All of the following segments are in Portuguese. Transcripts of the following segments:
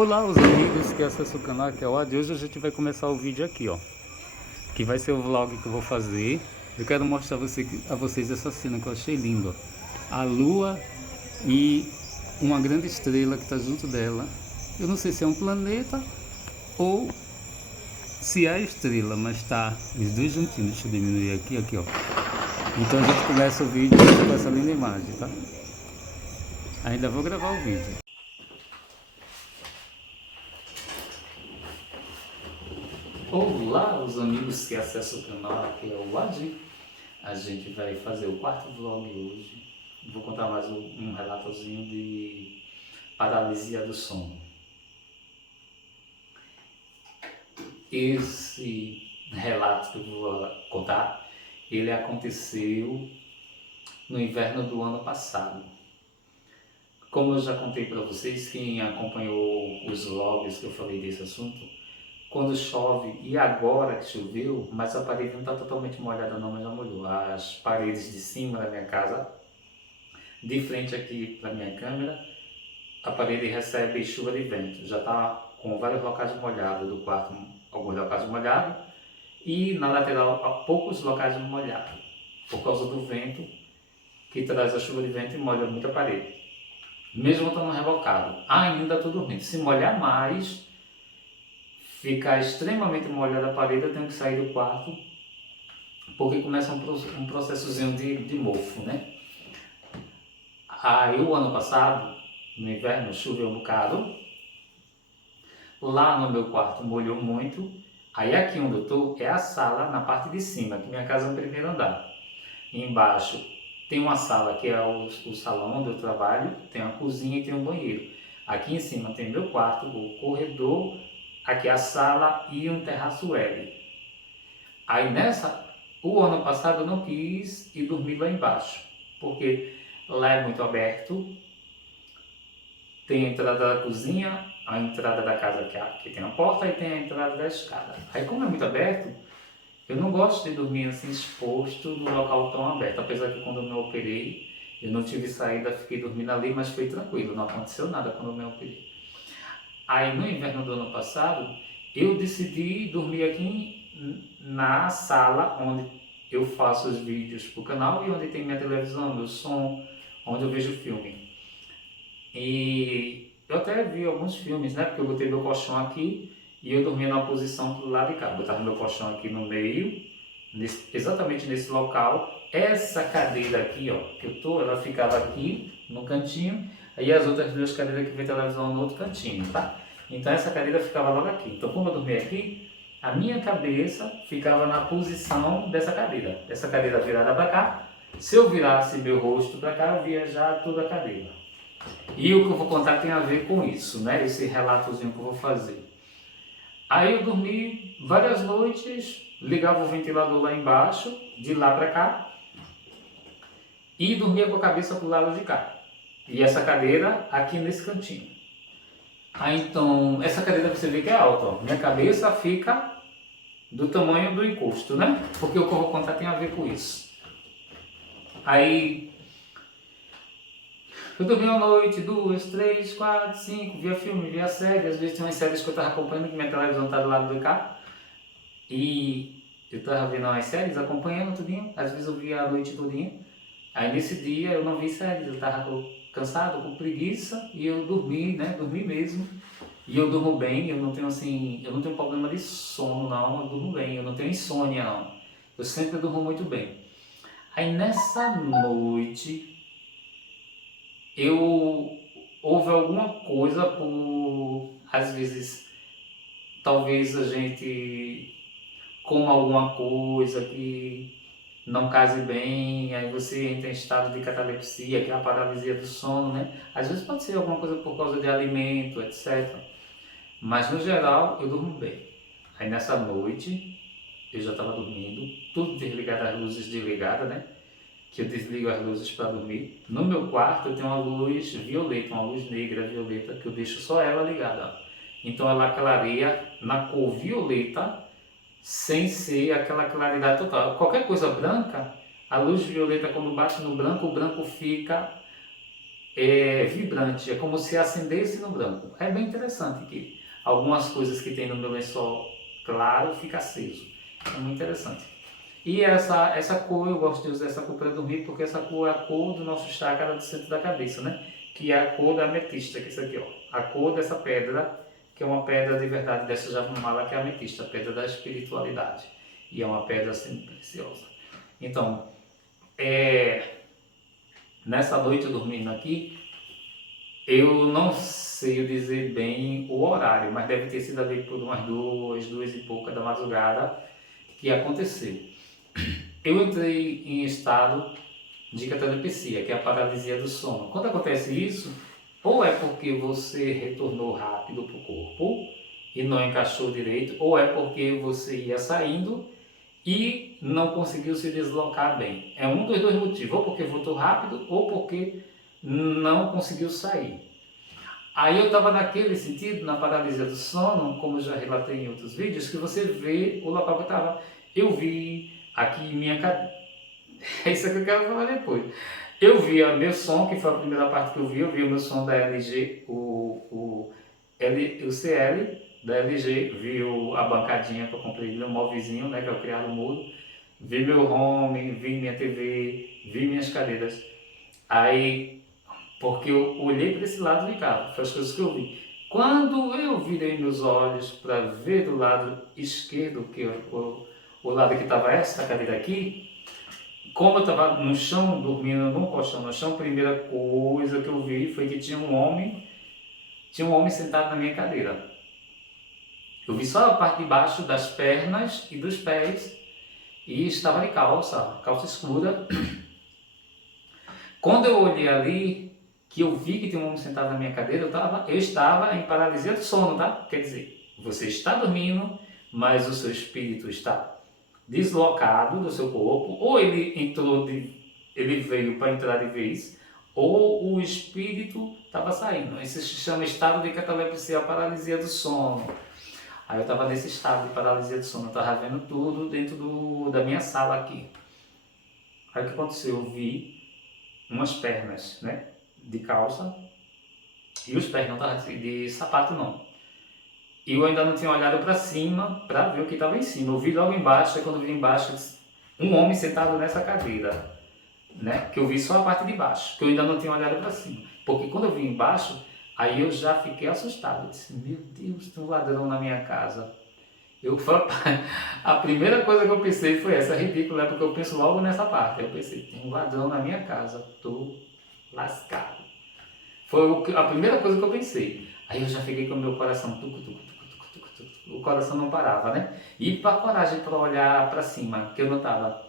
Olá, os amigos que acessam o canal, que é o Ad. Hoje a gente vai começar o vídeo aqui, ó, que vai ser o vlog que eu vou fazer. Eu quero mostrar a vocês essa cena que eu achei linda, ó. A lua e uma grande estrela que está junto dela. Eu não sei se é um planeta ou se é a estrela, mas tá os dois juntinhos. Deixa eu diminuir aqui, ó. Então a gente começa o vídeo com essa linda imagem, tá? Ainda vou gravar o vídeo. Olá, os amigos que acessam o canal, aqui é o Adi. A gente vai fazer o quarto vlog hoje. Vou contar mais um relatozinho de paralisia do sono. Esse relato que eu vou contar, ele aconteceu no inverno do ano passado. Como eu já contei para vocês, quem acompanhou os vlogs que eu falei desse assunto, quando chove, e agora que choveu, mas a parede não está totalmente molhada não, mas já molhou. As paredes de cima da minha casa, de frente aqui para minha câmera, a parede recebe chuva de vento. Já está com vários locais molhados do quarto, alguns locais molhados, e na lateral há poucos locais molhados, por causa do vento que traz a chuva de vento e molha muita parede. Mesmo estando rebocado, ainda estou dormindo. Se molhar mais, ficar extremamente molhada a parede, eu tenho que sair do quarto, porque começa um processozinho de mofo, né? Aí o ano passado, no inverno, choveu um bocado, lá no meu quarto molhou muito, aí aqui onde eu estou é a sala na parte de cima, que minha casa é no primeiro andar. E embaixo tem uma sala que é o salão onde eu trabalho, tem uma cozinha e tem um banheiro. Aqui em cima tem meu quarto, o corredor, aqui a sala e um terraço L. Aí o ano passado eu não quis ir dormir lá embaixo, porque lá é muito aberto, tem a entrada da cozinha, a entrada da casa que tem a porta e tem a entrada da escada. Aí como é muito aberto, eu não gosto de dormir assim exposto no local tão aberto, apesar que quando eu me operei, eu não tive saída, fiquei dormindo ali, mas foi tranquilo, não aconteceu nada quando eu me operei. Aí no inverno do ano passado, eu decidi dormir aqui na sala onde eu faço os vídeos para o canal e onde tem minha televisão, meu som, onde eu vejo filme. E eu até vi alguns filmes, né? Porque eu botei meu colchão aqui e eu dormia na posição do lado de cá. Botava meu colchão aqui no meio, exatamente nesse local. Essa cadeira aqui, ó, que eu tô, ela ficava aqui no cantinho, e as outras duas cadeiras que vem televisão no outro cantinho, tá? Então essa cadeira ficava logo aqui. Então como eu dormia aqui, a minha cabeça ficava na posição dessa cadeira virada para cá. Se eu virasse meu rosto para cá, eu via já toda a cadeira. E o que eu vou contar tem a ver com isso, né? Esse relatozinho que eu vou fazer. Aí eu dormi várias noites, ligava o ventilador lá embaixo, de lá para cá, e dormia com a cabeça pro lado de cá. E essa cadeira aqui nesse cantinho. Aí então, essa cadeira você vê que é alta, ó. Minha cabeça fica do tamanho do encosto, né? Porque o que eu vou contar tem a ver com isso. Aí eu dormi uma noite, 2, 3, 4, 5, via filme, via série. Às vezes tem umas séries que eu estava acompanhando, que minha televisão está do lado de cá. E eu estava vendo umas séries, acompanhando tudinho. Às vezes eu via a noite todinha. Aí nesse dia eu não vi séries, eu estava cansado, com preguiça. E eu dormi, né? Dormi mesmo. E eu durmo bem, eu não tenho problema de sono não, eu durmo bem. Eu não tenho insônia não. Eu sempre durmo muito bem. Aí nessa noite houve alguma coisa às vezes, talvez a gente coma alguma coisa que não case bem, aí você entra em estado de catalepsia, que é a paralisia do sono, né? Às vezes pode ser alguma coisa por causa de alimento, etc. Mas no geral eu durmo bem. Aí nessa noite eu já estava dormindo, tudo desligado, as luzes desligadas, né? Que eu desligo as luzes para dormir. No meu quarto eu tenho uma luz violeta, uma luz negra violeta, que eu deixo só ela ligada. Então ela clareia na cor violeta, sem ser aquela claridade total. Qualquer coisa branca, a luz violeta quando bate no branco, o branco fica vibrante, é como se acendesse no branco. É bem interessante que algumas coisas que tem no meu lençol claro fica aceso. É muito interessante. E essa cor, eu gosto de usar essa cor para dormir, porque essa cor é a cor do nosso chakra do centro da cabeça, né? Que é a cor da ametista, que é isso aqui, ó. A cor dessa pedra, que é uma pedra de verdade dessa Javamala, que é a ametista, a pedra da espiritualidade. E é uma pedra assim preciosa. Então, nessa noite dormindo aqui, eu não sei dizer bem o horário, mas deve ter sido ali por umas duas e pouca da madrugada que aconteceu. Eu entrei em estado de catalepsia, que é a paralisia do sono. Quando acontece isso, ou é porque você retornou rápido para o corpo e não encaixou direito, ou é porque você ia saindo e não conseguiu se deslocar bem. É um dos dois motivos, ou porque voltou rápido, ou porque não conseguiu sair. Aí eu estava naquele sentido, na paralisia do sono, como eu já relatei em outros vídeos, que você vê o local que eu estava. Eu vi aqui minha cadeira. É isso que eu quero falar depois. Eu vi o meu som, que foi a primeira parte que eu vi o meu som da LG, o CL da LG, vi a bancadinha que eu comprei, meu móvelzinho, né, que é o criado mudo, vi meu home, vi minha TV, vi minhas cadeiras. Aí, porque eu olhei para esse lado de cá, foi as coisas que eu vi. Quando eu virei meus olhos para ver do lado esquerdo, que o lado que estava essa cadeira aqui, como eu estava no chão, dormindo num colchão no chão, a primeira coisa que eu vi foi que tinha um homem sentado na minha cadeira. Eu vi só a parte de baixo das pernas e dos pés e estava de calça escura. Quando eu olhei ali, que eu vi que tinha um homem sentado na minha cadeira, eu estava em paralisia do sono, tá? Quer dizer, você está dormindo, mas o seu espírito está deslocado do seu corpo, ou ele veio para entrar de vez, ou o espírito estava saindo. Isso se chama estado de catalepsia, paralisia do sono. Aí eu estava nesse estado de paralisia do sono, eu estava vendo tudo dentro da minha sala aqui. Aí o que aconteceu? Eu vi umas pernas, né, de calça, e os pés não estavam de sapato não. E eu ainda não tinha olhado para cima para ver o que estava em cima. Eu vi logo embaixo, e quando eu vi embaixo, um homem sentado nessa cadeira, né? Que eu vi só a parte de baixo, que eu ainda não tinha olhado para cima. Porque quando eu vi embaixo, aí eu já fiquei assustado. Eu disse, meu Deus, tem um ladrão na minha casa. A primeira coisa que eu pensei foi essa, ridícula, porque eu penso logo nessa parte. Eu pensei, tem um ladrão na minha casa, tô lascado. Foi a primeira coisa que eu pensei. Aí eu já fiquei com o meu coração, o coração não parava, né? E para coragem para olhar para cima, que eu não estava.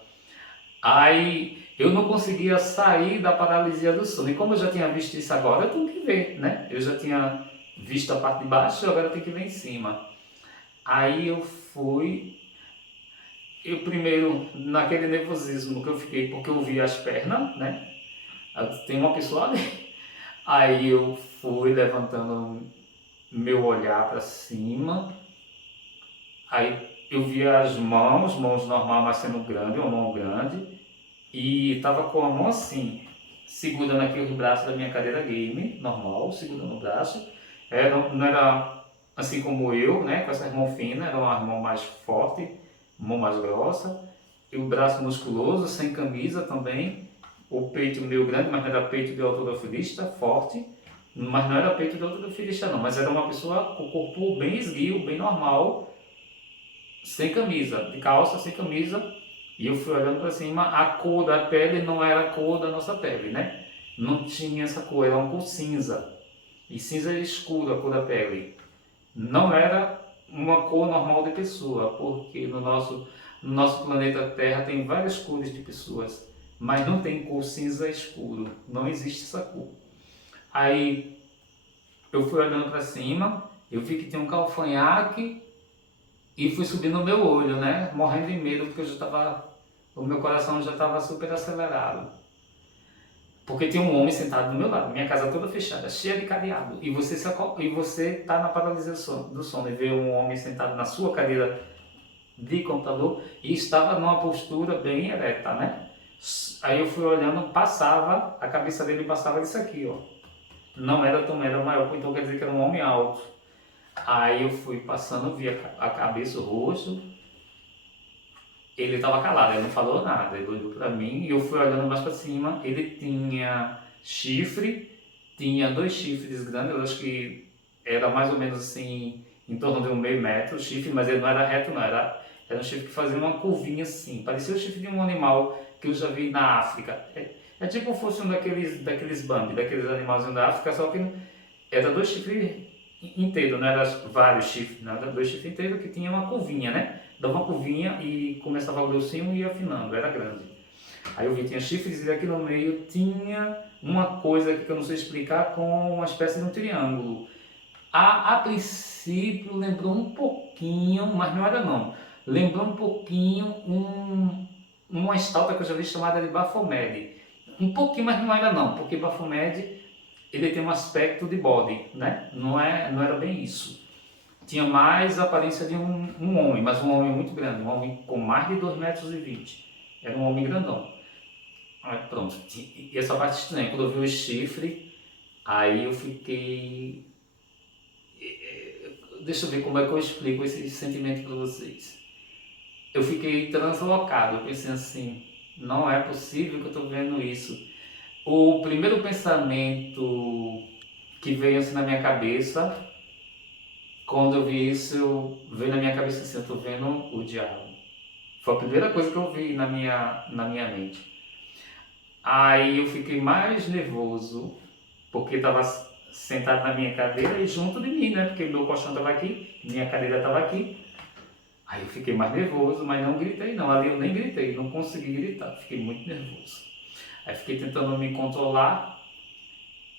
Aí eu não conseguia sair da paralisia do sono. E como eu já tinha visto isso agora, eu tenho que ver, né? Eu já tinha visto a parte de baixo, agora eu tenho que ver em cima. Aí eu primeiro, naquele nervosismo que eu fiquei, porque eu vi as pernas, né? Tem uma pessoa ali. Aí eu fui levantando meu olhar para cima. Aí eu vi as mãos normal, mas sendo grande, uma mão grande. E estava com a mão assim, segurando aqui os braços da minha cadeira game, normal, segurando o braço. Não era assim como eu, né, com essa mão fina, era uma mão mais forte, mão mais grossa. E o braço musculoso, sem camisa também. O peito meio grande, mas não era peito de halterofilista, forte. Mas não era peito de halterofilista não, mas era uma pessoa com o corpo bem esguio, bem normal, sem camisa, de calça, sem camisa. E eu fui olhando para cima, a cor da pele não era a cor da nossa pele, né? Não tinha essa cor, era uma cor cinza. E cinza escura a cor da pele. Não era uma cor normal de pessoa, porque no nosso planeta Terra tem várias cores de pessoas, mas não tem cor cinza escuro, não existe essa cor. Aí eu fui olhando para cima, eu vi que tinha um calfanhaque e fui subindo no meu olho, né? Morrendo de medo, porque o meu coração já estava super acelerado. Porque tinha um homem sentado do meu lado, minha casa toda fechada, cheia de cadeado. E você está na paralisia do sono e vê um homem sentado na sua cadeira de computador e estava numa postura bem ereta, né? Aí eu fui olhando, a cabeça dele passava disso aqui, ó. não era tão, era maior, então quer dizer que era um homem alto. Aí eu fui passando, vi a cabeça, o rosto, ele estava calado, ele não falou nada, ele olhou para mim e eu fui olhando mais para cima, ele tinha chifre, tinha 2 chifres grandes, eu acho que era mais ou menos assim, em torno de 1,5 metro o chifre, mas ele não era reto não, era um chifre que fazia uma curvinha assim, parecia o chifre de um animal que eu já vi na África. É tipo como fosse um daqueles Bambi, daqueles animais da África, só que era 2 chifres inteiros, não era vários chifres, não, era 2 chifres inteiros que tinha uma curvinha, né? Dava uma curvinha e começava grossinho e ia afinando, era grande. Aí eu vi, tinha chifres e aqui no meio tinha uma coisa que eu não sei explicar, com uma espécie de um triângulo. A princípio lembrou um pouquinho, mas não era não. Lembrou um pouquinho uma estalta que eu já vi chamada de Baphomet. Um pouquinho, mas não era não, porque Baphomet ele tem um aspecto de bode, né? Não era bem isso. Tinha mais a aparência de um homem, mas um homem muito grande, um homem com mais de 2,20 metros. Era um homem grandão. Aí pronto, e essa parte estranha, quando eu vi o chifre, aí eu fiquei... Deixa eu ver como é que eu explico esse sentimento para vocês. Eu fiquei translocado, eu pensei assim, não é possível que eu estou vendo isso. O primeiro pensamento que veio assim na minha cabeça, quando eu vi isso, veio na minha cabeça assim, eu estou vendo o diabo. Foi a primeira coisa que eu vi na minha mente. Aí eu fiquei mais nervoso, porque estava sentado na minha cadeira e junto de mim, né? Porque meu colchão estava aqui, minha cadeira estava aqui. Aí eu fiquei mais nervoso, mas não gritei não, ali eu nem gritei, não consegui gritar, fiquei muito nervoso. Aí fiquei tentando me controlar,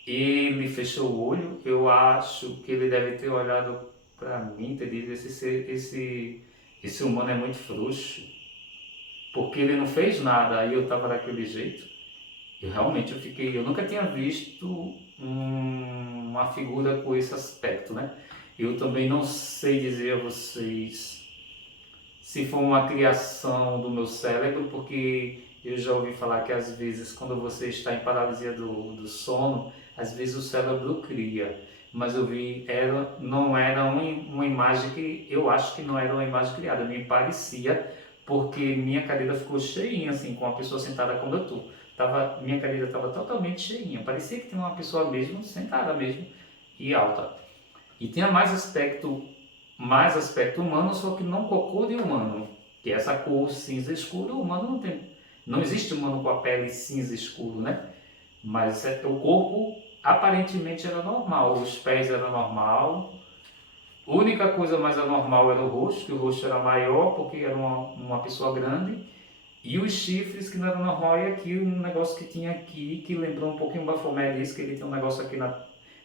ele fechou o olho, eu acho que ele deve ter olhado para mim, ter dito, esse humano é muito frouxo, porque ele não fez nada, aí eu estava daquele jeito. Eu nunca tinha visto uma figura com esse aspecto, né? Eu também não sei dizer a vocês se foi uma criação do meu cérebro, porque eu já ouvi falar que às vezes quando você está em paralisia do sono, às vezes o cérebro cria. Mas eu vi, não era uma imagem que, eu acho que não era uma imagem criada, me parecia, porque minha cadeira ficou cheinha, assim, com a pessoa sentada como eu estou. Minha cadeira estava totalmente cheinha, parecia que tinha uma pessoa mesmo, sentada mesmo, e alta. E tinha mais aspecto humano, só que não com a cor de humano, que é essa cor cinza escura, o humano não tem. Não existe humano com a pele cinza escuro, né? Mas o corpo aparentemente era normal, os pés eram normal. A única coisa mais anormal era o rosto, que o rosto era maior porque era uma pessoa grande. E os chifres, que não era normal, e aqui um negócio que tinha aqui, que lembrou um pouquinho o Baphomet disso, que ele tem um negócio aqui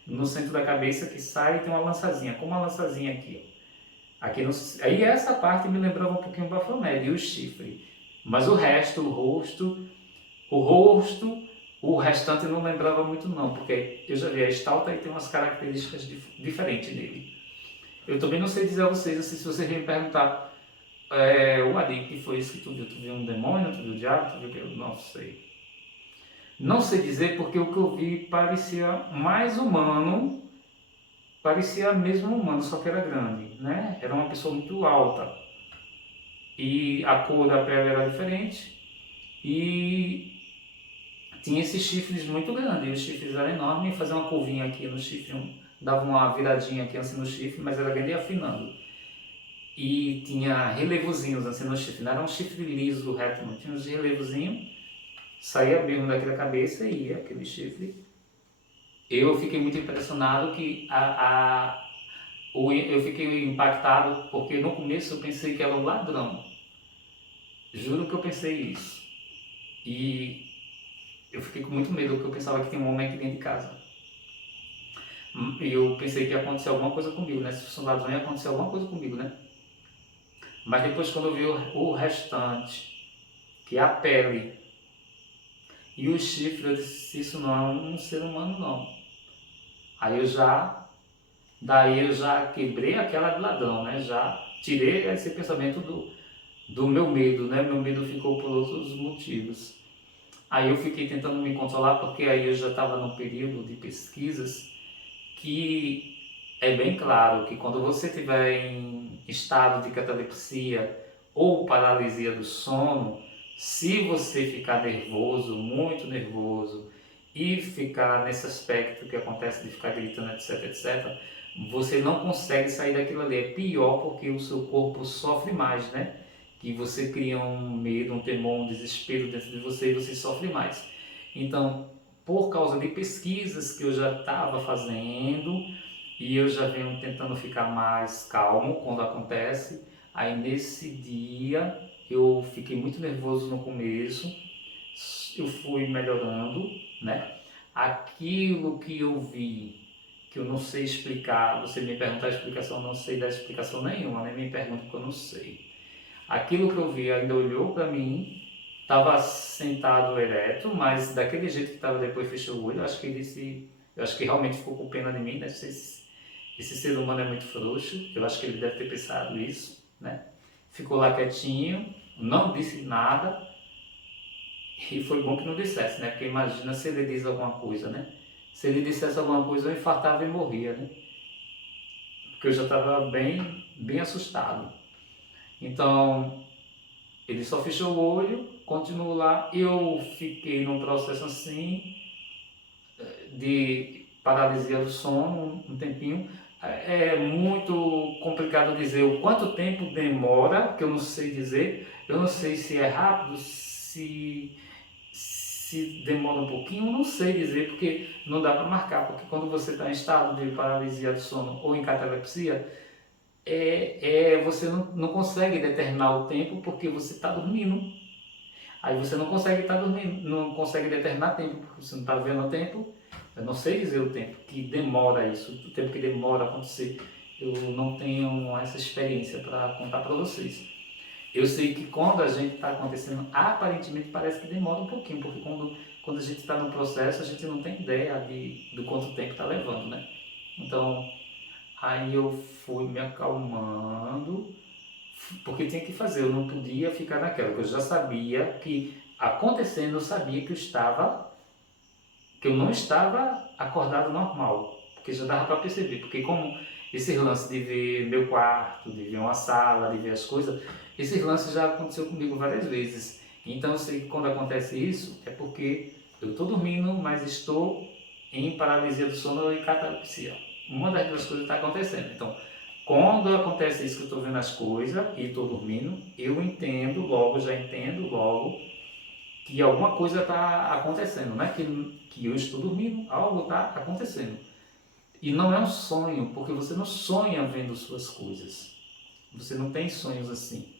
no centro da cabeça que sai e tem uma lançazinha, como uma lançazinha aqui. Aqui no, aí essa parte me lembrava um pouquinho o Baphomet e o chifre. Mas o resto, o restante não lembrava muito não, porque eu já vi a estalta e tem umas características diferentes dele. Eu também não sei dizer a vocês, assim, se vocês me perguntar, o Adi, que foi isso que tu viu? Tu viu um demônio, tu viu o diabo, tu viu o que? Eu não sei. Não sei dizer porque o que eu vi parecia mais humano, parecia mesmo humano, só que era grande, né? Era uma pessoa muito alta. E a cor da pele era diferente. E tinha esses chifres muito grandes. E os chifres eram enormes, fazia uma curvinha aqui no chifre, dava uma viradinha aqui assim no chifre, mas era grande e afinando. E tinha relevozinhos assim no chifre, não era um chifre liso, reto, não. Tinha uns relevozinhos, saía mesmo daquela cabeça e ia aquele chifre. Eu fiquei muito impressionado que eu fiquei impactado porque no começo eu pensei que era um ladrão. Juro que eu pensei isso. E eu fiquei com muito medo porque eu pensava que tinha um homem aqui dentro de casa. E eu pensei que ia acontecer alguma coisa comigo, né? Se fosse um ladrão ia acontecer alguma coisa comigo, né? Mas depois quando eu vi o restante, que é a pele e o chifre, eu disse, isso não é um ser humano não. Daí eu já quebrei aquela de ladrão, né? Já tirei esse pensamento do meu medo, né? Meu medo ficou por outros motivos. Aí eu fiquei tentando me controlar, porque aí eu já estava num período de pesquisas que é bem claro que quando você estiver em estado de catalepsia ou paralisia do sono, se você ficar nervoso, muito nervoso, e ficar nesse aspecto que acontece de ficar gritando, etc, etc, você não consegue sair daquilo ali. É pior porque o seu corpo sofre mais, né? Que você cria um medo, um temor, um desespero dentro de você e você sofre mais. Então, por causa de pesquisas que eu já estava fazendo e eu já venho tentando ficar mais calmo quando acontece, aí nesse dia eu fiquei muito nervoso no começo, eu fui melhorando, né? Aquilo que eu vi, que eu não sei explicar, você me perguntar a explicação, eu não sei dar explicação nenhuma, nem me pergunta que eu não sei. Aquilo que eu vi ainda olhou para mim, estava sentado ereto, mas daquele jeito que estava depois fechou o olho, eu acho que ele disse, eu acho que realmente ficou com pena de mim, né? Esse ser humano é muito frouxo, eu acho que ele deve ter pensado isso, né? Ficou lá quietinho, não disse nada, e foi bom que não dissesse, né? Porque imagina se ele diz alguma coisa, né? Se ele dissesse alguma coisa, eu infartava e morria, né? Porque eu já estava bem assustado. Então, ele só fechou o olho, continuou lá. Eu fiquei num processo assim de paralisia do sono um tempinho. É muito complicado dizer o quanto tempo demora, que eu não sei dizer. Eu não sei se é rápido, se demora um pouquinho, não sei dizer, porque não dá para marcar. Porque quando você está em estado de paralisia do sono ou em catalepsia, você não consegue determinar o tempo porque você está dormindo. Aí você não consegue estar dormindo, não consegue determinar tempo, porque você não está vendo o tempo. Eu não sei dizer o tempo que demora isso, o tempo que demora a acontecer. Eu não tenho essa experiência para contar para vocês. Eu sei que quando a gente está acontecendo, aparentemente parece que demora um pouquinho, porque quando a gente está no processo, a gente não tem ideia do quanto tempo está levando, né? Então, aí eu fui me acalmando, porque tinha que fazer, eu não podia ficar naquela, porque eu já sabia que acontecendo, eu sabia que eu não estava acordado normal, porque já dava para perceber, porque como esse lance de ver meu quarto, de ver uma sala, de ver as coisas, esse lance já aconteceu comigo várias vezes. Então eu sei que quando acontece isso é porque eu estou dormindo, mas estou em paralisia do sono ou em catalepsia. Uma das duas coisas está acontecendo. Então, quando acontece isso que eu estou vendo as coisas e estou dormindo, eu entendo logo, já entendo logo que alguma coisa está acontecendo, não é que eu estou dormindo, algo está acontecendo. E não é um sonho, porque você não sonha vendo suas coisas. Você não tem sonhos assim.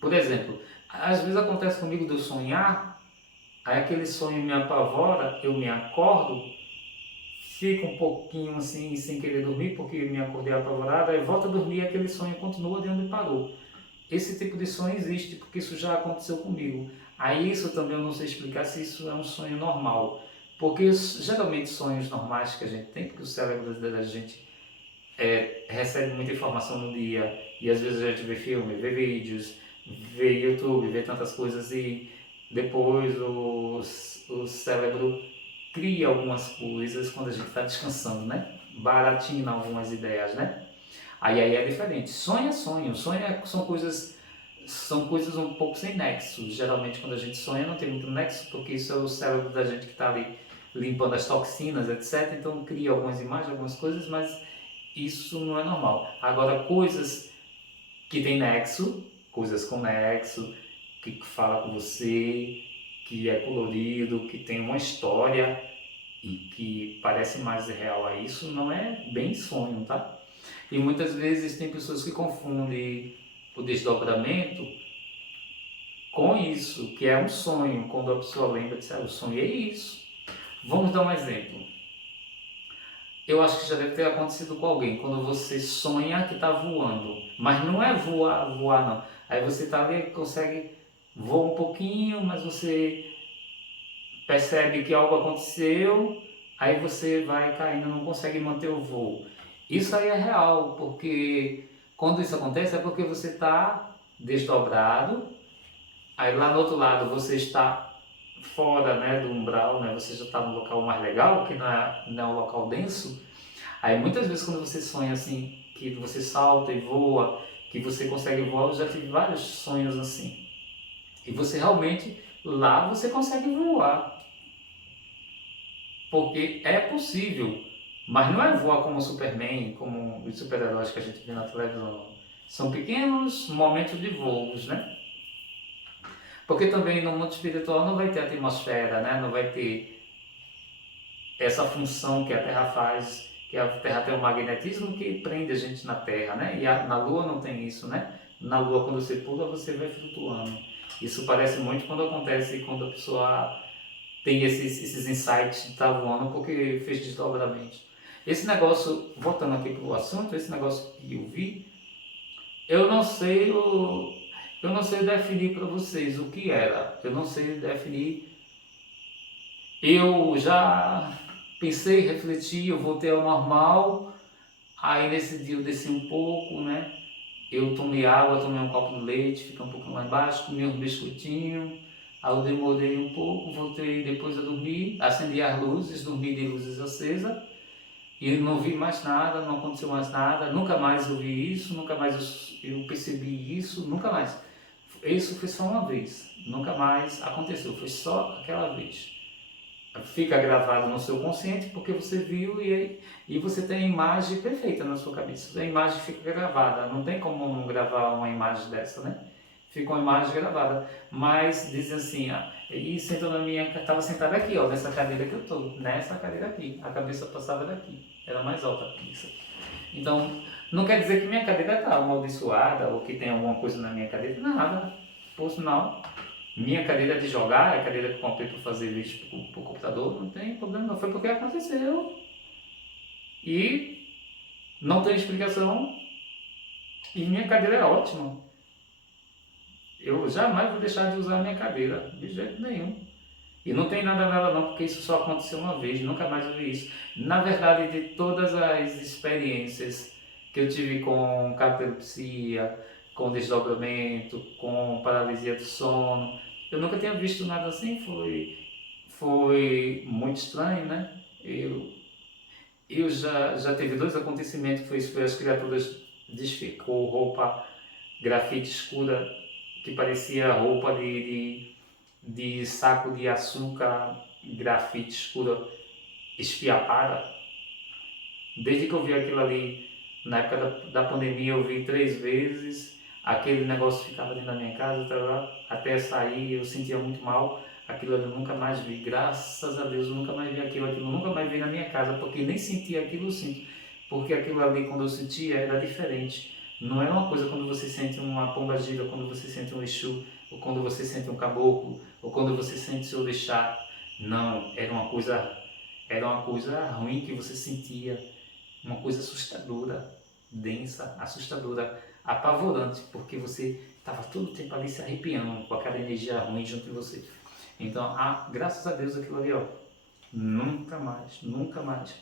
Por exemplo, às vezes acontece comigo de eu sonhar, aí aquele sonho me apavora, eu me acordo, fico um pouquinho assim sem querer dormir, porque me acordei apavorado, aí volto a dormir e aquele sonho continua de onde parou. Esse tipo de sonho existe, porque isso já aconteceu comigo. Aí isso também eu não sei explicar se isso é um sonho normal. Porque geralmente sonhos normais que a gente tem, porque o cérebro da gente recebe muita informação no dia, e às vezes a gente vê filme, vê vídeos, vê YouTube, vê tantas coisas e depois o cérebro cria algumas coisas quando a gente está descansando, né? Baratina algumas ideias, né? Aí é diferente. Sonho é sonho. São coisas um pouco sem nexo. Geralmente quando a gente sonha não tem muito nexo, porque isso é o cérebro da gente que está ali limpando as toxinas, etc. Então cria algumas imagens, algumas coisas, mas isso não é normal. Agora, coisas que tem nexo, coisas com nexo, que fala com você, que é colorido, que tem uma história e que parece mais real a isso, não é bem sonho, tá? E muitas vezes tem pessoas que confundem o desdobramento com isso, que é um sonho, quando a pessoa lembra de eu sonhei isso. Vamos dar um exemplo. Eu acho que já deve ter acontecido com alguém, quando você sonha que está voando, mas não é voar, voar não. Aí você está ali, consegue voar um pouquinho, mas você percebe que algo aconteceu, aí você vai caindo, não consegue manter o voo. Isso aí é real, porque quando isso acontece é porque você está desdobrado, aí lá do outro lado você está fora, né, do umbral, né, você já está no local mais legal, que não é um local denso. Aí muitas vezes quando você sonha assim, que você salta e voa, que você consegue voar, eu já tive vários sonhos assim. E você realmente, lá você consegue voar, porque é possível, mas não é voar como o Superman, como os super-heróis que a gente vê na televisão. São pequenos momentos de voos, né? Porque também no mundo espiritual não vai ter atmosfera, né? Não vai ter essa função que a Terra faz, que a Terra tem um magnetismo que prende a gente na Terra, né? E na Lua não tem isso, né? Na Lua, quando você pula, você vai flutuando. Isso parece muito quando acontece quando a pessoa tem esses insights de estar voando porque fez desdobramento. Esse negócio, voltando aqui para o assunto, esse negócio que eu vi, eu não sei eu não sei definir para vocês o que era. Eu não sei definir. Eu já pensei, refleti, eu voltei ao normal. Aí nesse dia eu desci um pouco, né? Eu tomei água, tomei um copo de leite, fiquei um pouco mais baixo, comi um biscoitinho. Aí eu demorei um pouco, voltei depois a dormir, acendi as luzes, dormi de luzes acesas e não vi mais nada, não aconteceu mais nada, nunca mais eu vi isso, nunca mais eu percebi isso, nunca mais. Isso foi só uma vez, nunca mais aconteceu, foi só aquela vez. Fica gravado no seu consciente porque você viu e você tem a imagem perfeita na sua cabeça. A imagem fica gravada, não tem como não gravar uma imagem dessa, né? Fica uma imagem gravada. Mas dizem assim, e sentou na minha, estava sentado aqui, ó, nessa cadeira que eu estou, nessa cadeira aqui. A cabeça passava daqui, era mais alta a cabeça. Então, não quer dizer que minha cadeira está amaldiçoada ou que tem alguma coisa na minha cadeira, nada. Por sinal, minha cadeira de jogar, a cadeira que eu comprei para fazer vídeo para o computador, não tem problema, não foi porque aconteceu. E não tem explicação. E minha cadeira é ótima. Eu jamais vou deixar de usar a minha cadeira, de jeito nenhum. E não tem nada nela não, porque isso só aconteceu uma vez, nunca mais eu vi isso. Na verdade, de todas as experiências que eu tive com catalepsia, com desdobramento, com paralisia do sono, eu nunca tinha visto nada assim, foi muito estranho, né? Eu já teve dois acontecimentos, foi as criaturas desficou roupa grafite escura, que parecia roupa de saco de açúcar, grafite escura esfiapada. Desde que eu vi aquilo ali, na época da pandemia, eu vi 3 vezes, aquele negócio ficava dentro da minha casa, até sair eu sentia muito mal, aquilo ali eu nunca mais vi, graças a Deus eu nunca mais vi aquilo eu nunca mais vi na minha casa, porque nem sentia aquilo eu sinto, porque aquilo ali quando eu sentia era diferente. Não é uma coisa quando você sente uma pomba-gira, quando você sente um exu, ou quando você sente um caboclo, ou quando você sente seu orixá. Não, era uma coisa ruim que você sentia, uma coisa assustadora, densa, assustadora, apavorante, porque você estava todo o tempo ali se arrepiando com aquela energia ruim junto de você. Então, graças a Deus aquilo ali, ó, nunca mais, nunca mais.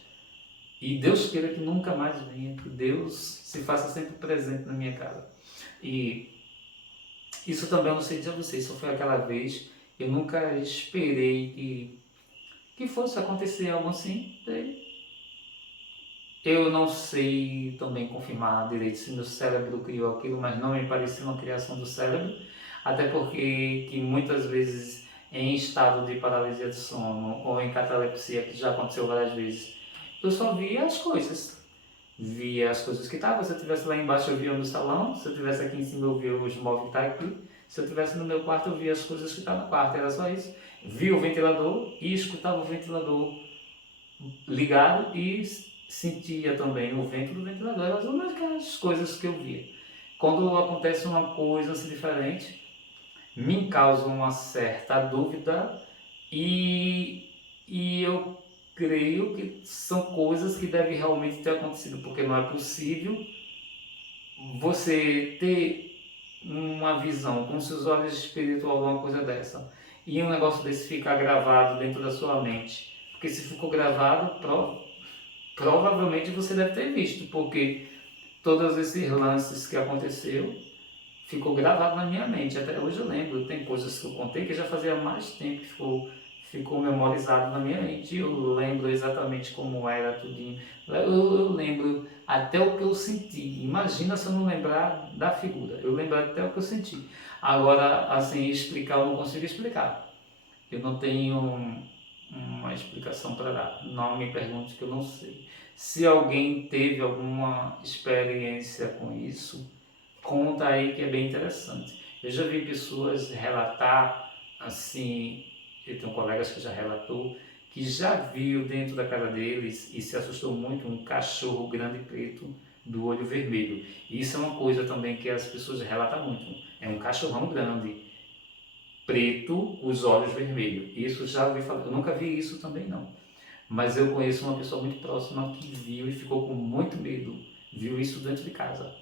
E Deus queira que nunca mais venha, que Deus se faça sempre presente na minha casa. E isso também eu não sei dizer a vocês, só foi aquela vez, eu nunca esperei que fosse acontecer algo assim. Eu não sei também confirmar direito se meu cérebro criou aquilo, mas não me parecia uma criação do cérebro, até porque que muitas vezes em estado de paralisia do sono ou em catalepsia, que já aconteceu várias vezes, eu só via as coisas. Via as coisas que estavam, se eu estivesse lá embaixo eu via no salão, se eu estivesse aqui em cima eu via os móveis que estavam aqui, se eu estivesse no meu quarto eu via as coisas que estavam no quarto, era só isso. Via o ventilador e escutava o ventilador ligado e sentia também o vento do ventilador, eram as únicas coisas que eu via. Quando acontece uma coisa assim diferente, me causa uma certa dúvida e eu creio que são coisas que devem realmente ter acontecido, porque não é possível você ter uma visão com seus olhos espirituais, uma coisa dessa, e um negócio desse ficar gravado dentro da sua mente. Porque se ficou gravado, provavelmente você deve ter visto, porque todos esses lances que aconteceu ficou gravado na minha mente. Até hoje eu lembro, tem coisas que eu contei que já fazia mais tempo que ficou memorizado na minha mente. Eu lembro exatamente como era tudinho. Eu lembro até o que eu senti. Imagina se eu não lembrar da figura. Eu lembro até o que eu senti. Agora, assim, explicar eu não consigo explicar. Eu não tenho uma explicação para dar. Não me pergunte que eu não sei. Se alguém teve alguma experiência com isso, conta aí que é bem interessante. Eu já vi pessoas relatar, assim, eu tenho colegas que já relatou, que já viu dentro da casa deles e se assustou muito um cachorro grande preto do olho vermelho. Isso é uma coisa também que as pessoas relatam muito. É um cachorrão grande, preto, os olhos vermelhos. Isso já ouvi falar. Eu nunca vi isso também não. Mas eu conheço uma pessoa muito próxima que viu e ficou com muito medo. Viu isso dentro de casa.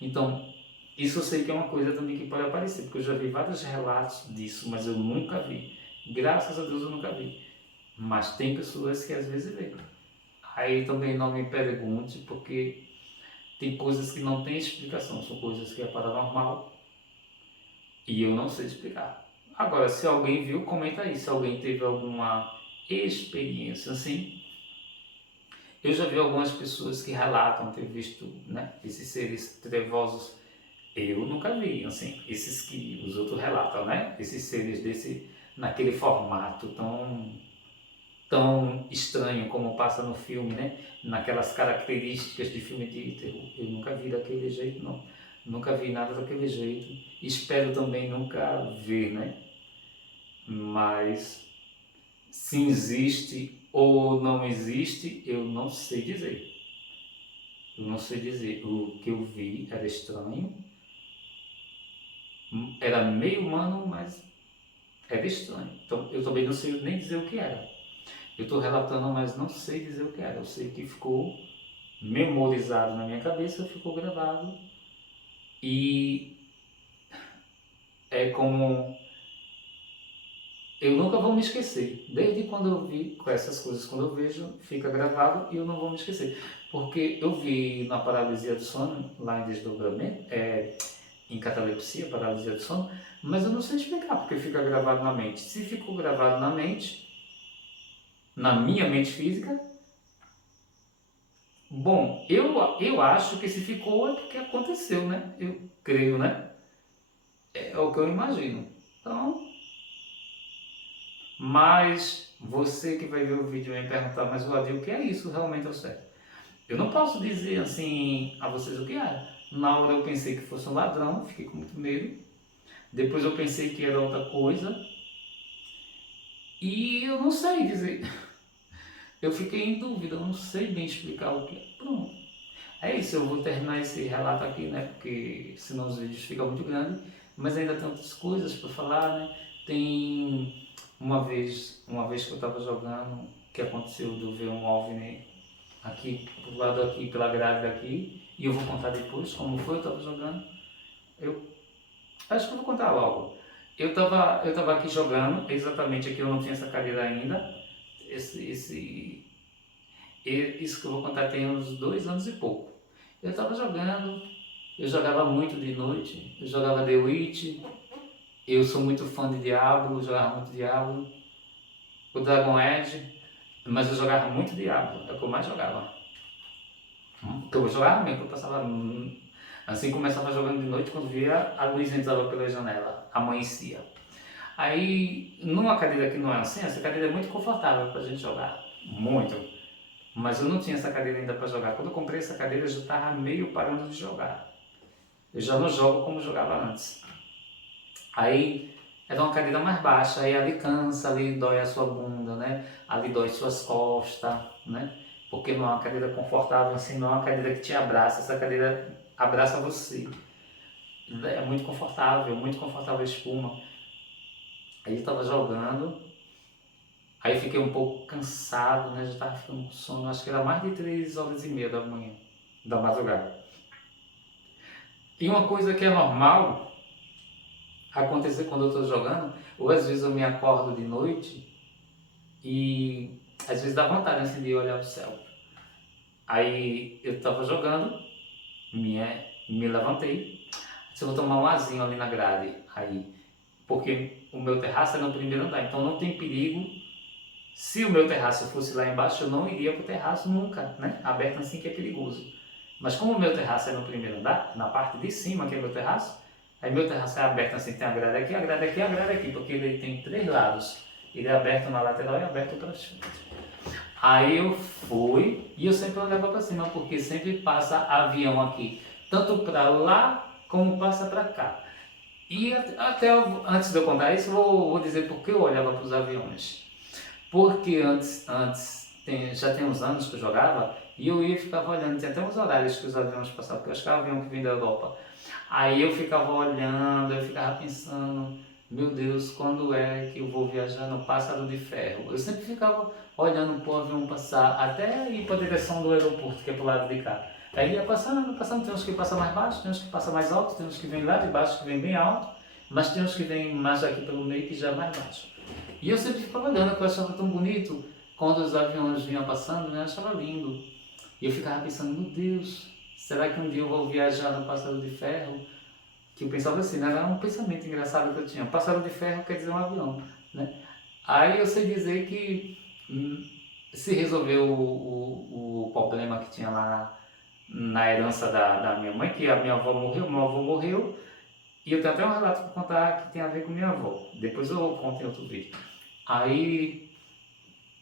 Então, isso eu sei que é uma coisa também que pode aparecer, porque eu já vi vários relatos disso, mas eu nunca vi. Graças a Deus eu nunca vi. Mas tem pessoas que às vezes veem. Aí também não me pergunte, porque tem coisas que não tem explicação, são coisas que é paranormal e eu não sei explicar. Agora, se alguém viu, comenta aí. Se alguém teve alguma experiência assim. Eu já vi algumas pessoas que relatam ter visto, né, esses seres trevosos. Eu nunca vi, assim, esses que os outros relatam, né? Esses seres naquele formato tão estranho como passa no filme, né? Naquelas características de filme de terror. Eu nunca vi daquele jeito, não. Nunca vi nada daquele jeito. Espero também nunca ver, né? Mas se existe ou não existe, eu não sei dizer. Eu não sei dizer. O que eu vi era estranho. Era meio humano, mas era estranho. Então eu também não sei nem dizer o que era. Eu estou relatando, mas não sei dizer o que era. Eu sei que ficou memorizado na minha cabeça, ficou gravado. E é como eu nunca vou me esquecer. Desde quando eu vi com essas coisas, quando eu vejo, fica gravado e eu não vou me esquecer. Porque eu vi na paralisia do sono, lá em desdobramento, em catalepsia, paralisia do sono, mas eu não sei explicar porque fica gravado na mente. Se ficou gravado na mente, na minha mente física, bom, eu acho que se ficou é porque aconteceu, né? Eu creio, né? É o que eu imagino. Então, mas você que vai ver o vídeo vai me perguntar, mas Vladir, o que é isso realmente ao certo? Eu não posso dizer assim a vocês o que é. Na hora eu pensei que fosse um ladrão, fiquei com muito medo. Depois eu pensei que era outra coisa. E eu não sei dizer. Eu fiquei em dúvida, eu não sei bem explicar o que é. Pronto. É isso, eu vou terminar esse relato aqui, né? Porque senão os vídeos ficam muito grandes. Mas ainda tem outras coisas para falar, né? Tem uma vez que eu estava jogando, que aconteceu de eu ver um OVNI aqui, do lado aqui, pela grade aqui. E eu vou contar depois como foi, eu estava jogando. Eu acho que eu vou contar logo. Eu tava aqui jogando, exatamente aqui eu não tinha essa cadeira ainda. Isso que eu vou contar tem uns 2 anos e pouco. Eu estava jogando, eu jogava muito de noite, eu jogava The Witch, eu sou muito fã de Diablo, eu jogava muito Diablo, o Dragon Age, mas eu jogava muito Diablo, é o que eu mais jogava. Porque eu jogava mesmo, eu passava assim, começava jogando de noite, quando via a luz entrava pela janela, amanhecia. Aí, numa cadeira que não é assim, essa cadeira é muito confortável pra gente jogar, muito. Mas eu não tinha essa cadeira ainda para jogar. Quando eu comprei essa cadeira, eu já estava meio parando de jogar. Eu já não jogo como jogava antes. Aí era uma cadeira mais baixa, aí ali cansa, ali dói a sua bunda, né? Ali dói suas costas, né? Porque não é uma cadeira confortável assim, não é uma cadeira que te abraça, essa cadeira abraça você. É muito confortável a espuma. Aí eu estava jogando, aí fiquei um pouco cansado, né? Já estava ficando com sono, acho que era mais de 3h30 da manhã, da madrugada. E uma coisa que é normal acontecer quando eu estou jogando, ou às vezes eu me acordo de noite e às vezes dá vontade assim, de olhar o céu. Aí eu estava jogando, me levantei, se eu vou tomar um azinho ali na grade, aí, porque o meu terraço é no primeiro andar, então não tem perigo. Se o meu terraço fosse lá embaixo, eu não iria para o terraço nunca, né? Aberto assim que é perigoso. Mas como o meu terraço é no primeiro andar, na parte de cima que é meu terraço, aí meu terraço é aberto assim, tem a grade aqui, a grade aqui, a grade aqui, porque ele tem 3 lados. Ele é aberto na lateral e aberto para frente. Aí eu fui e eu sempre olhava para cima, porque sempre passa avião aqui, tanto para lá como passa para cá. E até antes de eu contar isso, vou dizer por que eu olhava para os aviões. Porque já tem uns anos que eu jogava e eu ia e ficava olhando, tinha até uns horários que os aviões passavam, porque eu acho que é o avião que vem da Europa. Aí eu ficava olhando, eu ficava pensando, meu Deus, quando é que eu vou viajar no Pássaro de Ferro? Eu sempre ficava olhando para o avião passar, até ir para a direção do aeroporto, que é para o lado de cá. Aí ia passando, passando, tem uns que passam mais baixo, tem uns que passam mais alto, tem uns que vêm lá de baixo, que vêm bem alto, mas tem uns que vêm mais aqui pelo meio, que já é mais baixo. E eu sempre ficava olhando, que eu achava tão bonito, quando os aviões vinham passando, né? Eu achava lindo. E eu ficava pensando, meu Deus, será que um dia eu vou viajar no Pássaro de Ferro? Que eu pensava assim, né? Era um pensamento engraçado que eu tinha. Pássaro de Ferro quer dizer um avião, né? Aí eu sei dizer que se resolveu o problema que tinha lá na herança da minha mãe, que a minha avó morreu, meu avô morreu, e eu tenho até um relato para contar que tem a ver com minha avó. Depois eu conto em outro vídeo. Aí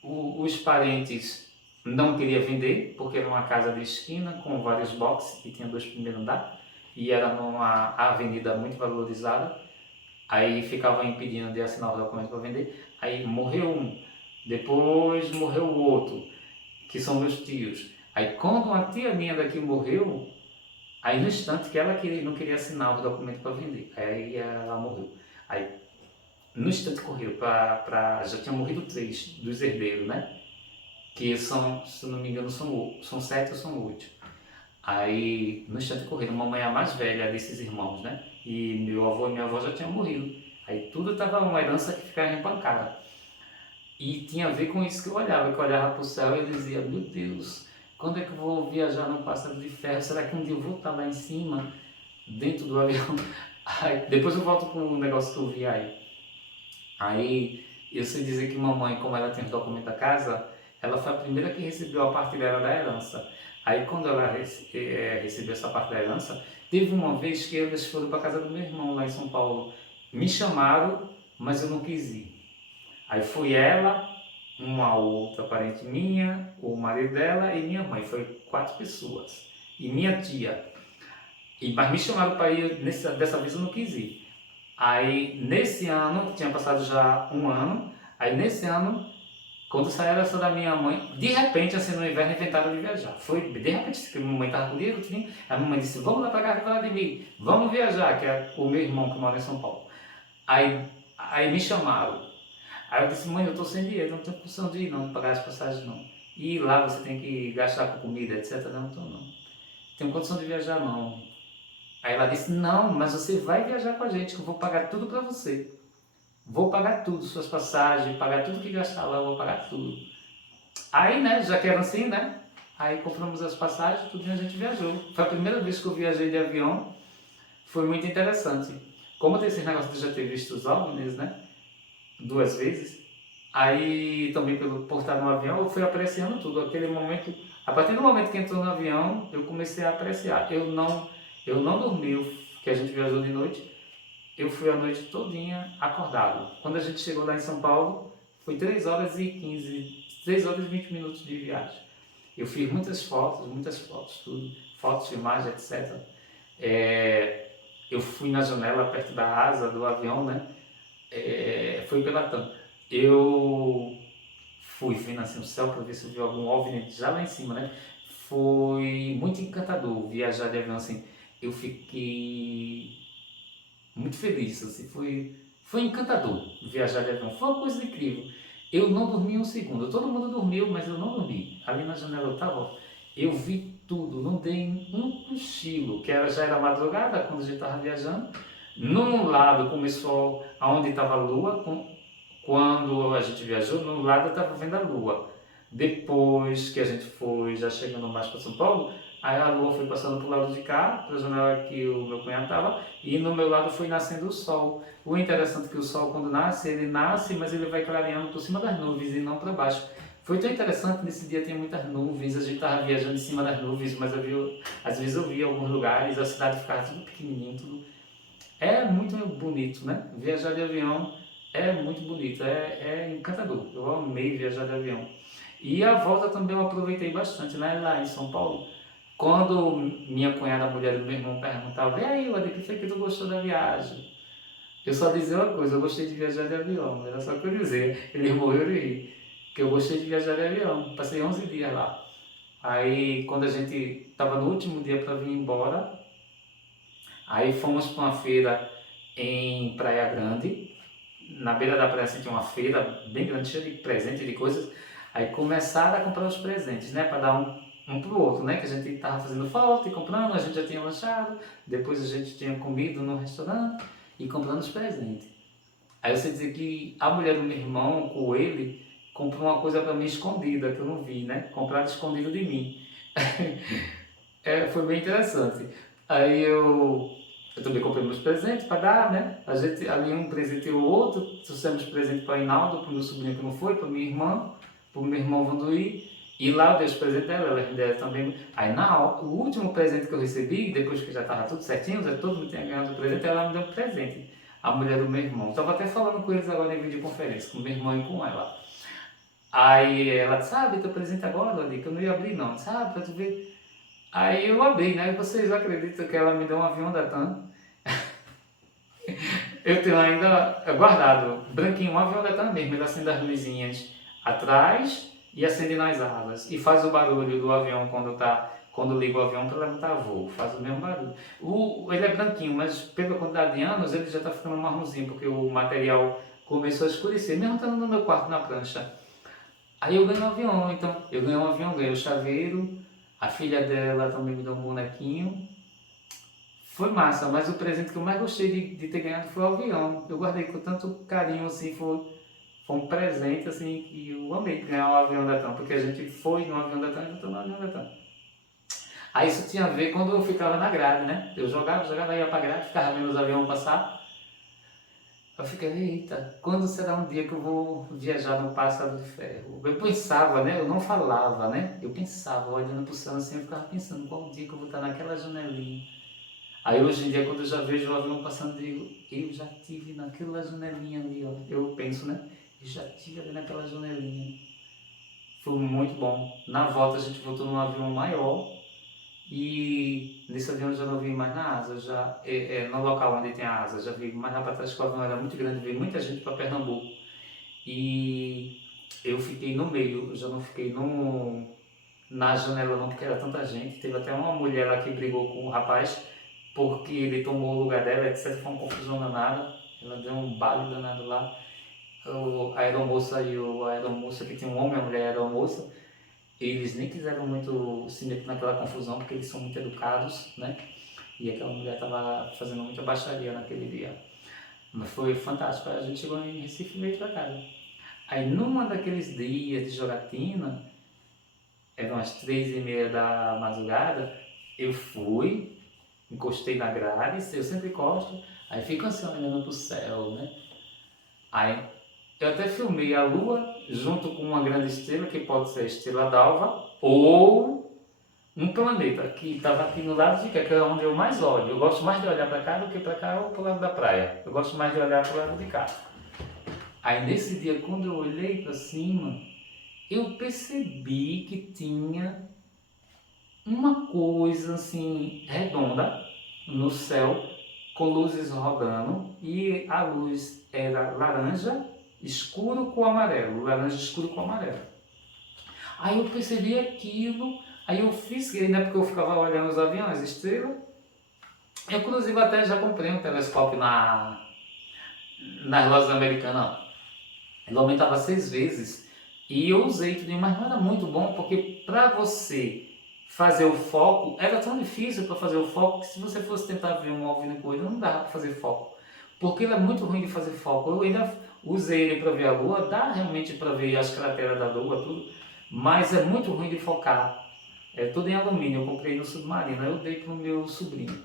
os parentes não queriam vender, porque era uma casa de esquina com vários boxes e tinha 2 primeiros andares, e era numa avenida muito valorizada. Aí ficavam impedindo de assinar o documento para vender. Aí morreu um, depois morreu o outro, que são meus tios. Aí quando uma tia minha daqui morreu, aí no instante que ela não queria assinar o documento para vender, aí ela morreu. Aí no instante correu já tinham morrido 3 dos herdeiros, né? Que são, se não me engano, são 7 ou são 8. Aí no instante correram, mamãe é a mais velha desses irmãos, né? E meu avô e minha avó já tinham morrido. Aí tudo estava uma herança que ficava empancada. E tinha a ver com isso que eu olhava para o céu e eu dizia, meu Deus, quando é que eu vou viajar num pássaro de ferro? Será que um dia eu vou estar lá em cima, dentro do avião? Aí, depois eu volto para o negócio que eu vi aí. Aí eu sei dizer que mamãe, como ela tem os documentos da casa, ela foi a primeira que recebeu a parte dela da herança. Aí quando ela recebeu essa parte da herança, teve uma vez que eles foram para a casa do meu irmão lá em São Paulo. Me chamaram, mas eu não quis ir. Aí foi ela, uma outra parente minha, o marido dela e minha mãe. Foi 4 pessoas. E minha tia. Mas me chamaram para ir, dessa vez eu não quis ir. Aí nesse ano, tinha passado já um ano, aí nesse ano, quando saiu a herança da minha mãe, de repente, assim, no inverno inventaram de viajar. Foi de repente, que a minha mãe estava com dinheiro, a minha mãe disse, vamos lá para a casa de mim, vamos viajar, que é o meu irmão que mora em São Paulo. Aí me chamaram. Aí eu disse, mãe, eu estou sem dinheiro, não tenho condição de ir, não, de pagar as passagens, não. E lá você tem que gastar com comida, etc. Não, então não. Tenho condição de viajar, não. Aí ela disse, não, mas você vai viajar com a gente, que eu vou pagar tudo para você. Vou pagar tudo, suas passagens, pagar tudo que gastar lá, eu vou pagar tudo. Aí, né, já que era assim, né, aí compramos as passagens, tudo e a gente viajou. Foi a primeira vez que eu viajei de avião, foi muito interessante. Como tem esse negócio de já ter visto os OVNIs, né, 2 vezes, aí também por estar no avião, eu fui apreciando tudo. Aquele momento, a partir do momento que entrou no avião, eu comecei a apreciar. Eu não dormi, que a gente viajou de noite, eu fui a noite todinha acordado. Quando a gente chegou lá em São Paulo, foi 3 horas e 20 minutos de viagem. Eu fiz muitas fotos, tudo, fotos, filmagens, etc. Eu fui na janela perto da asa do avião, né? Foi pela tampa. Eu fui vendo assim o céu para ver se eu vi algum OVNI já lá em cima, né? Foi muito encantador viajar de avião assim. Eu fiquei muito feliz, assim, foi encantador viajar de avião, foi uma coisa incrível. Eu não dormi um segundo, todo mundo dormiu, mas eu não dormi. Ali na janela eu estava, eu vi tudo, não dei um cochilo, já era madrugada quando a gente estava viajando. Num lado começou aonde estava a lua, quando a gente viajou, num lado eu estava vendo a lua. Depois que a gente foi, já chegando mais para São Paulo, Aí a lua foi passando pro lado de cá, para a janela que o meu cunhado estava, e no meu lado foi nascendo o sol. O interessante é que o sol, quando nasce, ele nasce, mas ele vai clareando por cima das nuvens e não para baixo. Foi tão interessante, nesse dia tem muitas nuvens, a gente estava viajando em cima das nuvens, mas às vezes eu via alguns lugares, a cidade ficava tudo pequenininho, tudo. É muito bonito, né? Viajar de avião é muito bonito, é encantador. Eu amei viajar de avião. E a volta também eu aproveitei bastante, né? Lá em São Paulo. Quando minha cunhada, a mulher do meu irmão, perguntava: e aí, Wade, o que foi que tu gostou da viagem? Eu só dizia uma coisa: eu gostei de viajar de avião. Era só o que eu dizia. Ele morreu de rir, que eu gostei de viajar de avião. Passei 11 dias lá. Aí, quando a gente estava no último dia para vir embora, aí fomos para uma feira em Praia Grande. Na beira da praia assim, tinha uma feira bem grande, cheia de presentes, de coisas. Aí começaram a comprar os presentes, né? Para dar um pro outro, né? Que a gente estava fazendo falta e comprando, a gente já tinha lanchado, depois a gente tinha comido no restaurante e comprando os presentes. Aí você dizer que a mulher do meu irmão, com ele, comprou uma coisa para mim escondida, que eu não vi, né? Compraram escondido de mim. Foi bem interessante. Aí eu também comprei meus presentes para dar, né? A gente ali um presente e o outro, trouxemos presente para Hinaldo, para o meu sobrinho que não foi, para minha irmã, para o meu irmão Vanduí. E lá eu dei os presentes dela, ela deu também. Aí o último presente que eu recebi, depois que já estava tudo certinho, já todo mundo tinha ganhado o presente, ela me deu um presente. A mulher do meu irmão. Estava até falando com eles agora em videoconferência, com o meu irmão e com ela. Aí ela disse: sabe, teu presente agora, ali, que eu não ia abrir não, sabe, para tu ver. Aí eu abri, né? Vocês acreditam que ela me deu um avião da TAM? Eu tenho ainda guardado, branquinho, um avião da TAM mesmo, ele acende as luzinhas atrás e acende nas asas. E faz o barulho do avião quando liga o avião para levantar voo, faz o mesmo barulho. Ele é branquinho, mas pela quantidade de anos ele já está ficando marronzinho, porque o material começou a escurecer, mesmo estando no meu quarto na prancha. Aí eu ganhei um avião, então eu ganhei um avião, ganhei o chaveiro, a filha dela também me deu um bonequinho. Foi massa, mas o presente que eu mais gostei de ter ganhado foi o avião. Eu guardei com tanto carinho, assim, foi um presente, assim, que eu amei ganhar o avião da TAM, porque a gente foi no avião da TAM e voltou no avião da TAM. Aí isso tinha a ver quando eu ficava na grade, né? Eu jogava, ia pra grade, ficava vendo os aviões passar. Eu fiquei, eita, quando será um dia que eu vou viajar no Pássaro de Ferro? Eu pensava, né? Eu não falava, né? Eu pensava, olhando pro céu assim, eu ficava pensando, qual o dia que eu vou estar naquela janelinha. Aí hoje em dia, quando eu já vejo o avião passando, eu digo, eu já tive naquela janelinha ali, ó. Eu penso, né? Eu já tive ali naquela janelinha. Foi muito bom. Na volta a gente voltou num avião maior e nesse avião eu já não vi mais na asa, no local onde tem a asa, já vi mais lá para trás que o avião era muito grande, veio muita gente para Pernambuco. E eu fiquei no meio, eu já não fiquei na janela não, porque era tanta gente. Teve até uma mulher lá que brigou com o rapaz porque ele tomou o lugar dela, etc. Foi uma confusão danada. Ela deu um baile danado lá. A aeromoça e a aeromoça, que tinha um homem e a mulher aeromoça, eles nem quiseram muito se meter naquela confusão porque eles são muito educados, né? E aquela mulher estava fazendo muita baixaria naquele dia. Mas foi fantástico. A gente chegou em Recife e veio para casa. Aí numa daqueles dias de jogatina, eram as 3h30 da madrugada, eu fui, encostei na grade, eu sempre encosto, aí fico assim olhando pro céu, né? Aí eu até filmei a lua junto com uma grande estrela, que pode ser a estrela d'alva, ou um planeta que estava aqui no lado de cá, que é onde eu mais olho. Eu gosto mais de olhar para cá do que para cá ou para o lado da praia. Eu gosto mais de olhar para o lado de cá. Aí nesse dia, quando eu olhei para cima, eu percebi que tinha uma coisa assim redonda no céu com luzes rodando e a luz era laranja escuro com amarelo, laranja escuro com amarelo. Aí eu percebi aquilo, aí eu fisguei, né, porque eu ficava olhando os aviões, as estrelas. Eu inclusive até já comprei um telescópio nas lojas americanas. Ele aumentava 6 vezes e eu usei tudo, mas não era muito bom, porque para você fazer o foco, era tão difícil para fazer o foco que se você fosse tentar ver um OVNI com ele, não dava para fazer foco, porque ele é muito ruim de fazer foco. Eu ainda usei ele para ver a Lua, dá realmente para ver as crateras da Lua, tudo, mas é muito ruim de focar. É tudo em alumínio, eu comprei no Submarino, aí eu dei pro meu sobrinho.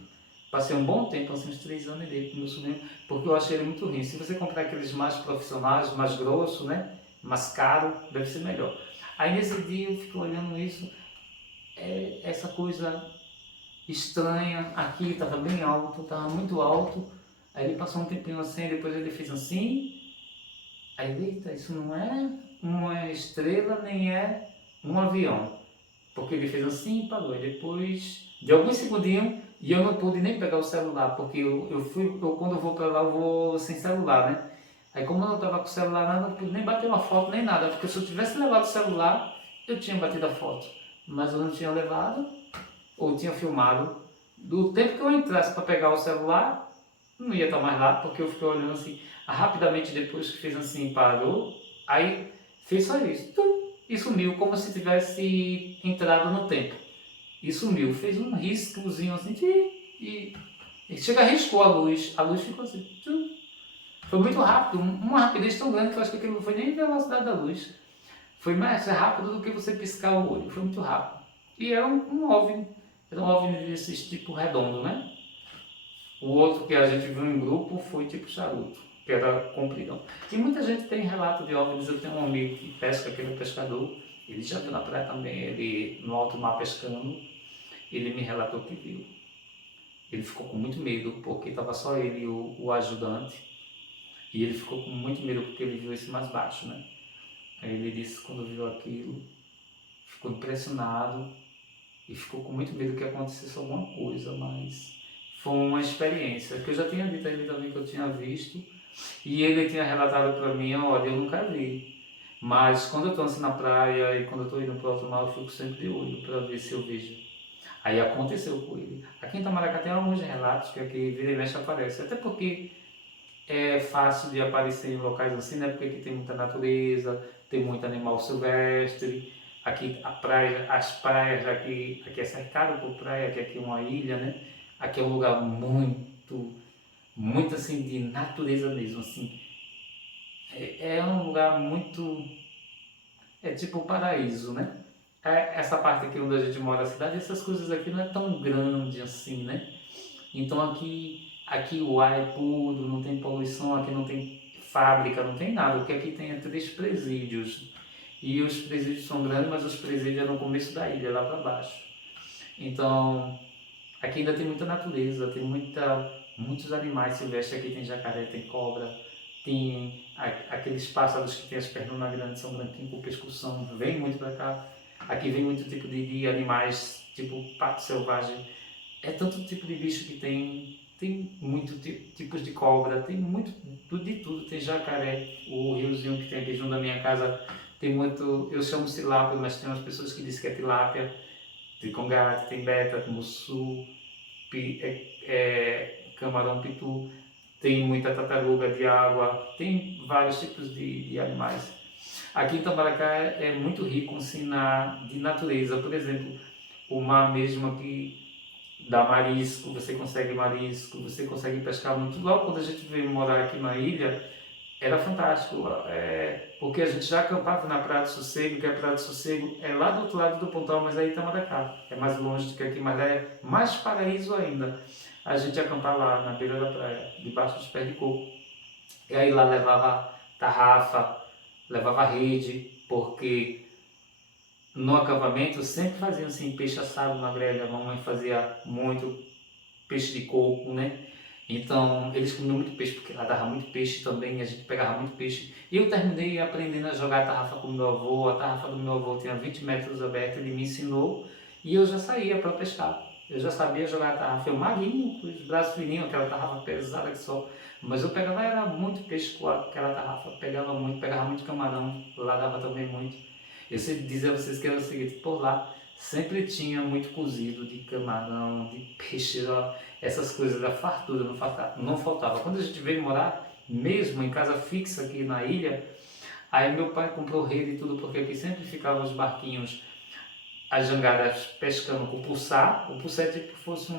Passei um bom tempo, assim, uns 3 anos, e dei pro meu sobrinho, porque eu achei ele muito ruim. Se você comprar aqueles mais profissionais, mais grossos, né, mais caro, deve ser melhor. Aí nesse dia eu fico olhando isso, essa coisa estranha, aqui estava bem alto, estava muito alto, aí ele passou um tempinho assim, depois ele fez assim, aí eita, isso não é uma estrela, nem é um avião, porque ele fez assim e parou, e depois de alguns segundinhos, e eu não pude nem pegar o celular, porque quando eu vou para lá eu vou sem celular, né? Aí como eu não estava com o celular nada, eu não pude nem bater uma foto nem nada, porque se eu tivesse levado o celular, eu tinha batido a foto, mas eu não tinha levado, ou tinha filmado. Do tempo que eu entrasse para pegar o celular, não ia estar mais lá, porque eu fiquei olhando assim, rapidamente depois que fez assim, parou, aí fez só isso, e sumiu, como se tivesse entrado no tempo. E sumiu, fez um riscozinho assim, e chega, riscou a luz ficou assim, foi muito rápido, uma rapidez tão grande que eu acho que aquilo não foi nem a velocidade da luz. Foi mais rápido do que você piscar o olho, foi muito rápido. E era um OVNI, era um OVNI desse tipo redondo, né? O outro que a gente viu em grupo foi tipo charuto, que era compridão. E muita gente tem relato de OVNIs, eu tenho um amigo que pesca, que ele é pescador, ele já viu na praia também, ele no alto mar pescando, ele me relatou que viu. Ele ficou com muito medo, porque estava só ele e o ajudante, e ele ficou com muito medo porque ele viu esse mais baixo, né? Aí ele disse que quando viu aquilo, ficou impressionado e ficou com muito medo que acontecesse alguma coisa, mas foi uma experiência que eu já tinha dito a ele também que eu tinha visto, e ele tinha relatado para mim, olha, eu nunca vi, mas quando eu estou assim na praia e quando eu estou indo para o alto mar, eu fico sempre de olho para ver se eu vejo. Aí aconteceu com ele. Aqui em Itamaracá tem alguns relatos que aqui vira e mexe aparece, até porque é fácil de aparecer em locais assim, né? Porque aqui tem muita natureza, tem muito animal silvestre. Aqui a praia, as praias aqui é cercado por praia, aqui é uma ilha, né? Aqui é um lugar muito assim de natureza mesmo, assim. É um lugar muito, é tipo um paraíso, né? Essa parte aqui onde a gente mora, a cidade, essas coisas aqui não é tão grande assim, né? Então aqui o ar é puro, não tem poluição, aqui não tem fábrica, não tem nada. O que aqui tem é 3 presídios. E os presídios são grandes, mas os presídios é no começo da ilha, lá para baixo. Então, aqui ainda tem muita natureza, tem muitos animais silvestres. Aqui tem jacaré, tem cobra, tem aqueles pássaros que tem as pernas grandes, são branquinhos com pescoção, vem muito para cá. Aqui vem muito tipo de animais, tipo pato selvagem, é tanto tipo de bicho que tem muitos tipos de cobra, tem muito de tudo, tem jacaré, o riozinho que tem aqui junto da minha casa tem muito, eu chamo tilápia, mas tem umas pessoas que dizem que é tilápia, tem congate, tem beta, mussu, camarão pitu, tem muita tartaruga de água, tem vários tipos de animais. Aqui em Itamaracá é muito rico assim, de natureza, por exemplo, o mar mesmo aqui dá marisco, você consegue pescar muito. Logo quando a gente veio morar aqui na ilha, era fantástico, porque a gente já acampava na Praia do Sossego, que a Praia do Sossego é lá do outro lado do Pontal, mas aí Itamaracá, é mais longe do que aqui, mas é mais paraíso ainda. A gente ia acampar lá na beira da praia, debaixo dos pés de coco. E aí lá levava tarrafa, levava rede, porque no acampamento sempre faziam assim peixe assado na grelha, a mamãe fazia muito peixe de coco, né? Então eles comiam muito peixe porque ela dava muito peixe também, a gente pegava muito peixe. E eu terminei aprendendo a jogar a tarrafa com meu avô, a tarrafa do meu avô tinha 20 metros aberta, ele me ensinou e eu já saía para pescar. Eu já sabia jogar a tarrafa, eu magrinho, com os braços fininhos, aquela tarrafa pesada que só. Mas eu pegava, era muito peixe com aquela tarrafa, pegava muito camarão, lá dava também muito. Eu sempre dizia a vocês que era o seguinte, por lá sempre tinha muito cozido de camarão, de peixe, ó, essas coisas da fartura, não faltava. Quando a gente veio morar, mesmo em casa fixa aqui na ilha, aí meu pai comprou rede e tudo, porque aqui sempre ficavam os barquinhos, as jangadas pescando com pulsar. O pulsar é tipo fosse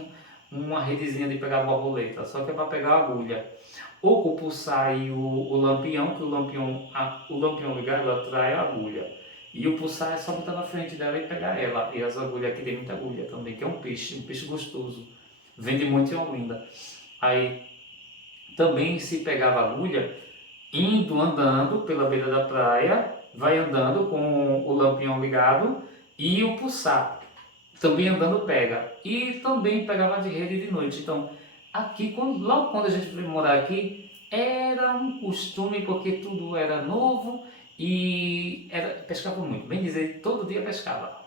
uma redezinha de pegar borboleta, só que é para pegar agulha. Ou com o pulsar e o lampião, que o lampião ligado atrai a agulha. E o pulsar é só botar na frente dela e pegar ela. E as agulhas aqui tem muita agulha também, que é um peixe gostoso. Vende muito em Olinda. Aí também se pegava agulha, indo, andando pela beira da praia, vai andando com o lampião ligado e o pulsar. Também andando pega. E também pegava de rede de noite. Então, aqui, logo quando a gente foi morar aqui, era um costume, porque tudo era novo e pescava muito. Bem dizer, todo dia pescava.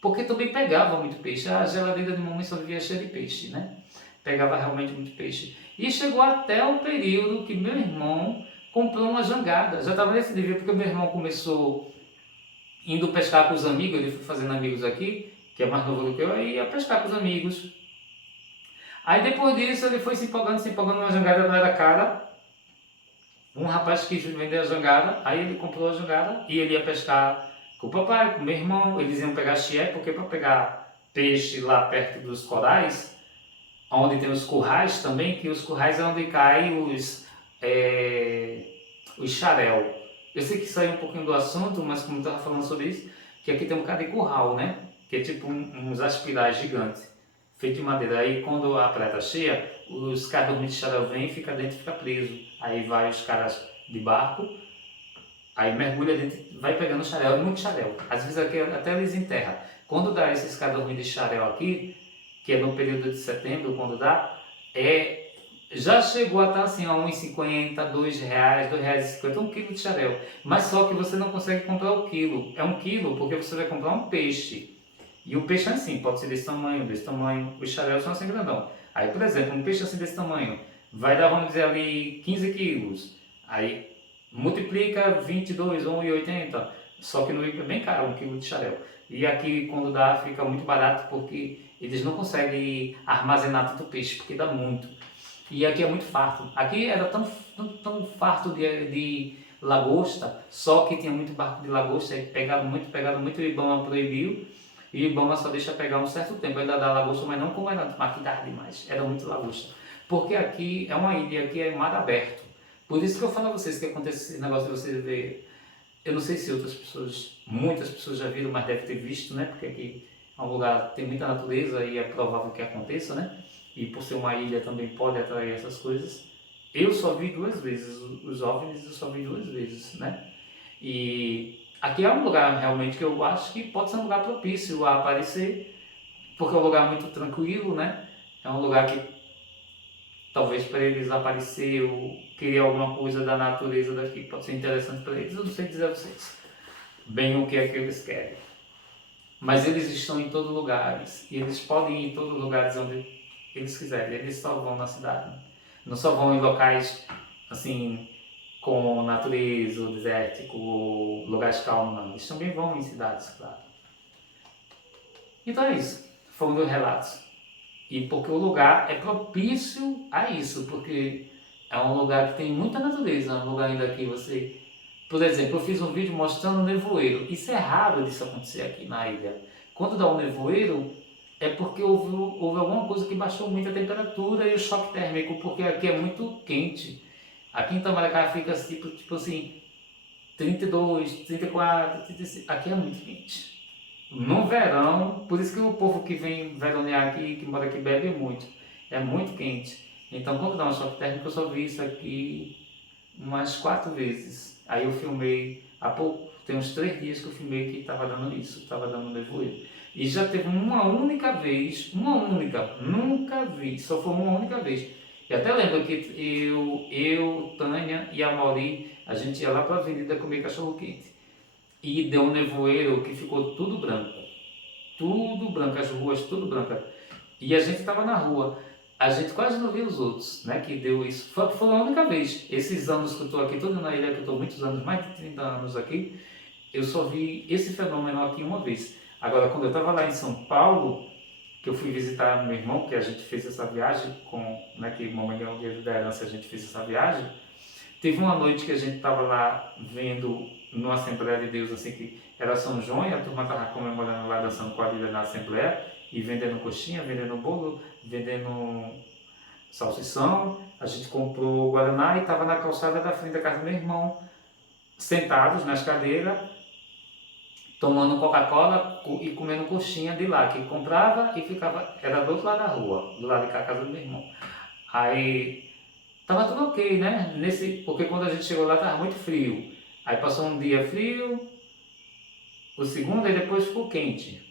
Porque também pegava muito peixe. A geladeira de mamãe só vivia cheia de peixe, né? Pegava realmente muito peixe. E chegou até o período que meu irmão comprou uma jangada. Já estava nesse nível, porque meu irmão começou indo pescar com os amigos, ele foi fazendo amigos aqui, que é mais novo do que eu, e ia pescar com os amigos. Aí depois disso ele foi se empolgando, uma jangada não era cara. Um rapaz quis vender a jangada, aí ele comprou a jangada e ele ia pescar com o papai, com o meu irmão. Eles iam pegar chié, porque para pegar peixe lá perto dos corais, onde tem os currais também, que os currais é onde caem os xarel. Eu sei que saiu um pouquinho do assunto, mas como eu estava falando sobre isso, que aqui tem um bocado de curral, né? Que é tipo uns aspirais gigantes, feito de madeira. Aí quando a praia está cheia, os caras dormindo de xarel vêm e fica dentro e fica preso. Aí vai os caras de barco, aí mergulha dentro, vai pegando xarel, é muito xarel. Às vezes aqui até eles enterram. Quando dá esses caras dormindo de xarel aqui, que é no período de setembro, quando dá, já chegou a estar assim a R$1,50, R$2, R$2,50, 1 quilo de xarel. Mas só que você não consegue comprar o quilo. É 1 quilo porque você vai comprar um peixe. E o peixe é assim, pode ser desse tamanho, desse tamanho. Os xaréus são assim grandão. Aí, por exemplo, um peixe assim desse tamanho vai dar, vamos dizer ali, 15 quilos. Aí multiplica 22 ou 1,80. Só que no IPA é bem caro 1 quilo de xarel. E aqui quando dá fica muito barato porque eles não conseguem armazenar tanto peixe, porque dá muito. E aqui é muito farto. Aqui era tão farto de lagosta, só que tinha muito barco de lagosta, aí pegaram muito, e o Ibama proibiu. E o Ibama só deixa pegar um certo tempo, ainda dá lagosta, mas não como era antes, mas aqui dava demais, era muito lagosta. Porque aqui é uma ilha, aqui é mar aberto. Por isso que eu falo a vocês que acontece esse negócio de vocês verem. Eu não sei se outras pessoas, muitas pessoas já viram, mas deve ter visto, né? Porque aqui é um lugar que tem muita natureza e é provável que aconteça, né? E por ser uma ilha também pode atrair essas coisas. Eu só vi 2 vezes, os OVNIs eu só vi 2 vezes, né? E aqui é um lugar realmente que eu acho que pode ser um lugar propício a aparecer, porque é um lugar muito tranquilo, né? É um lugar que talvez para eles aparecer ou querer alguma coisa da natureza daqui pode ser interessante para eles. Eu não sei dizer a vocês bem o que é que eles querem. Mas eles estão em todos os lugares e eles podem ir em todos os lugares onde eles quiserem. Eles só vão na cidade. Não só vão em locais assim com natureza, ou desértico, ou lugares calmos, não. Eles também vão em cidades, claro. Então é isso. Foram 2 relatos. E porque o lugar é propício a isso, porque é um lugar que tem muita natureza, é um lugar ainda que você... Por exemplo, eu fiz um vídeo mostrando o nevoeiro. Isso é raro disso acontecer aqui na ilha. Quando dá um nevoeiro, é porque houve alguma coisa que baixou muito a temperatura e o choque térmico, porque aqui é muito quente. Aqui em Itamaracá fica tipo assim, 32, 34, 35. Aqui é muito quente. No verão, por isso que o povo que vem veranear aqui, que mora aqui, bebe muito. É muito quente. Então, quando dá um choque térmico, eu só vi isso aqui umas 4 vezes. Aí eu filmei há pouco, tem uns 3 dias que eu filmei que estava dando isso, estava dando nevoeiro. E já teve uma única vez, nunca vi, só foi uma única vez. E até lembro que Tânia e a Mauri, a gente ia lá para a avenida comer cachorro quente. E deu um nevoeiro que ficou tudo branco, as ruas tudo brancas. E a gente estava na rua, a gente quase não viu os outros, né, que deu isso. Foi a única vez. Esses anos que eu estou aqui, todo na ilha, que eu estou muitos anos, mais de 30 anos aqui, eu só vi esse fenômeno aqui uma vez. Agora, quando eu estava lá em São Paulo, que eu fui visitar meu irmão, que a gente fez essa viagem, né, que mamãe ganhou o dinheiro da herança, a gente fez essa viagem, teve uma noite que a gente estava lá vendo numa Assembleia de Deus, assim, que era São João, e a turma estava comemorando lá, dançando quadrilha na Assembleia, e vendendo coxinha, vendendo bolo, vendendo salsichão. A gente comprou guaraná e estava na calçada da frente da casa do meu irmão, sentados nas cadeiras, tomando Coca-Cola e comendo coxinha de lá, que comprava e ficava, era do outro lado da rua, do lado de cá, a casa do meu irmão. Aí tava tudo ok, né? Porque quando a gente chegou lá tava muito frio. Aí passou um dia frio, o segundo, e depois ficou quente.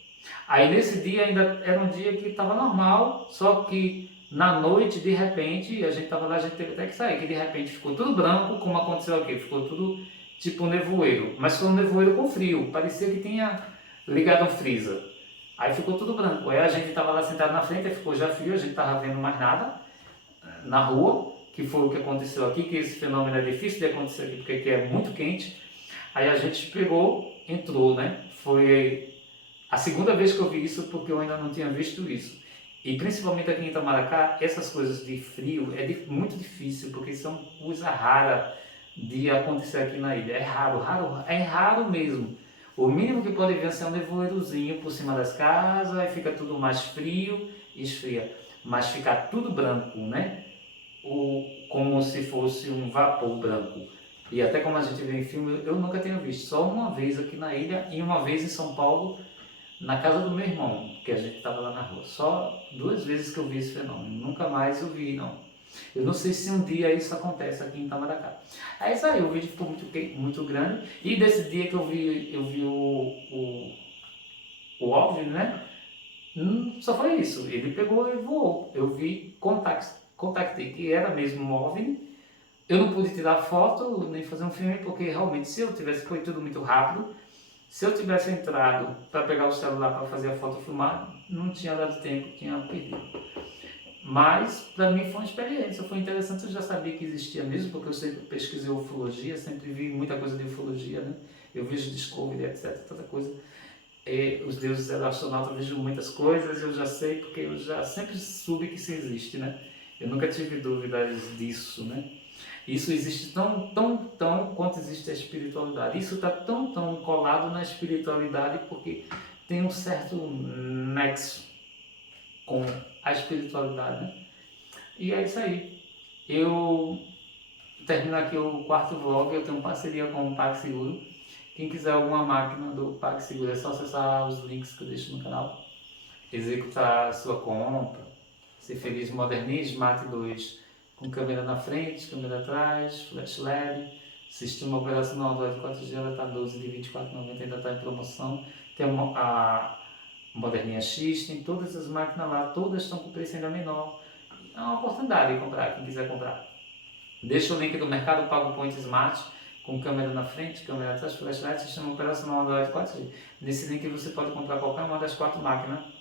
Aí nesse dia ainda era um dia que estava normal, só que na noite, de repente, a gente estava lá, a gente teve até que sair, que de repente ficou tudo branco, como aconteceu aqui, ficou tudo tipo um nevoeiro, mas foi um nevoeiro com frio, parecia que tinha ligado um freezer. Aí ficou tudo branco, aí a gente estava lá sentado na frente, aí ficou já frio, a gente estava vendo mais nada na rua, que foi o que aconteceu aqui, que esse fenômeno é difícil de acontecer aqui, porque aqui é muito quente. Aí a gente pegou, entrou, né? Foi a segunda vez que eu vi isso, porque eu ainda não tinha visto isso. E principalmente aqui em Itamaracá, essas coisas de frio é muito difícil, porque são coisa rara de acontecer aqui na ilha. É raro, raro, é raro mesmo. O mínimo que pode vir é um nevoeirozinho por cima das casas, aí fica tudo mais frio, esfria. Mas ficar tudo branco, né? Como se fosse um vapor branco. E até como a gente vê em filme, eu nunca tinha visto. Só uma vez aqui na ilha e uma vez em São Paulo, na casa do meu irmão, que a gente estava lá na rua. Só 2 vezes que eu vi esse fenômeno. Nunca mais eu vi, não. Eu não sei se um dia isso acontece aqui em Itamaracá. Aí isso aí, o vídeo ficou muito grande. E desse dia que eu vi o OVNI, né? Só foi isso. Ele pegou e voou. Eu vi, contactei que era mesmo um OVNI. Eu não pude tirar foto nem fazer um filme, porque realmente, se eu tivesse, foi tudo muito rápido. Se eu tivesse entrado para pegar o celular para fazer a foto e filmar, não tinha dado tempo, tinha perdido. Mas para mim foi uma experiência, foi interessante. Eu já sabia que existia mesmo, porque eu sempre pesquisei ufologia, sempre vi muita coisa de ufologia, né? Eu vejo Discovery, etc, tanta coisa. Os deuses astronautas, eu vejo muitas coisas, eu já sei, porque eu já sempre soube que isso existe, né? Eu nunca tive dúvidas disso, né? Isso existe tão quanto existe a espiritualidade. Isso está tão colado na espiritualidade porque tem um certo nexo com a espiritualidade, né? E é isso aí. Eu termino aqui o quarto vlog. Eu tenho parceria com o PagSeguro. Quem quiser alguma máquina do PagSeguro é só acessar os links que eu deixo no canal. Executar a sua compra. Ser feliz, modernize Smart 2 com câmera na frente, câmera atrás, flash LED, sistema operacional Android 4G, ela está 12 de 24,90, ainda está em promoção. Tem a Moderninha X, tem todas as máquinas lá, todas estão com preço ainda menor. É uma oportunidade de comprar, quem quiser comprar. Deixa o link do Mercado Pago Point Smart, com câmera na frente, câmera atrás, flash LED, sistema operacional Android 4G. Nesse link você pode comprar qualquer uma das 4 máquinas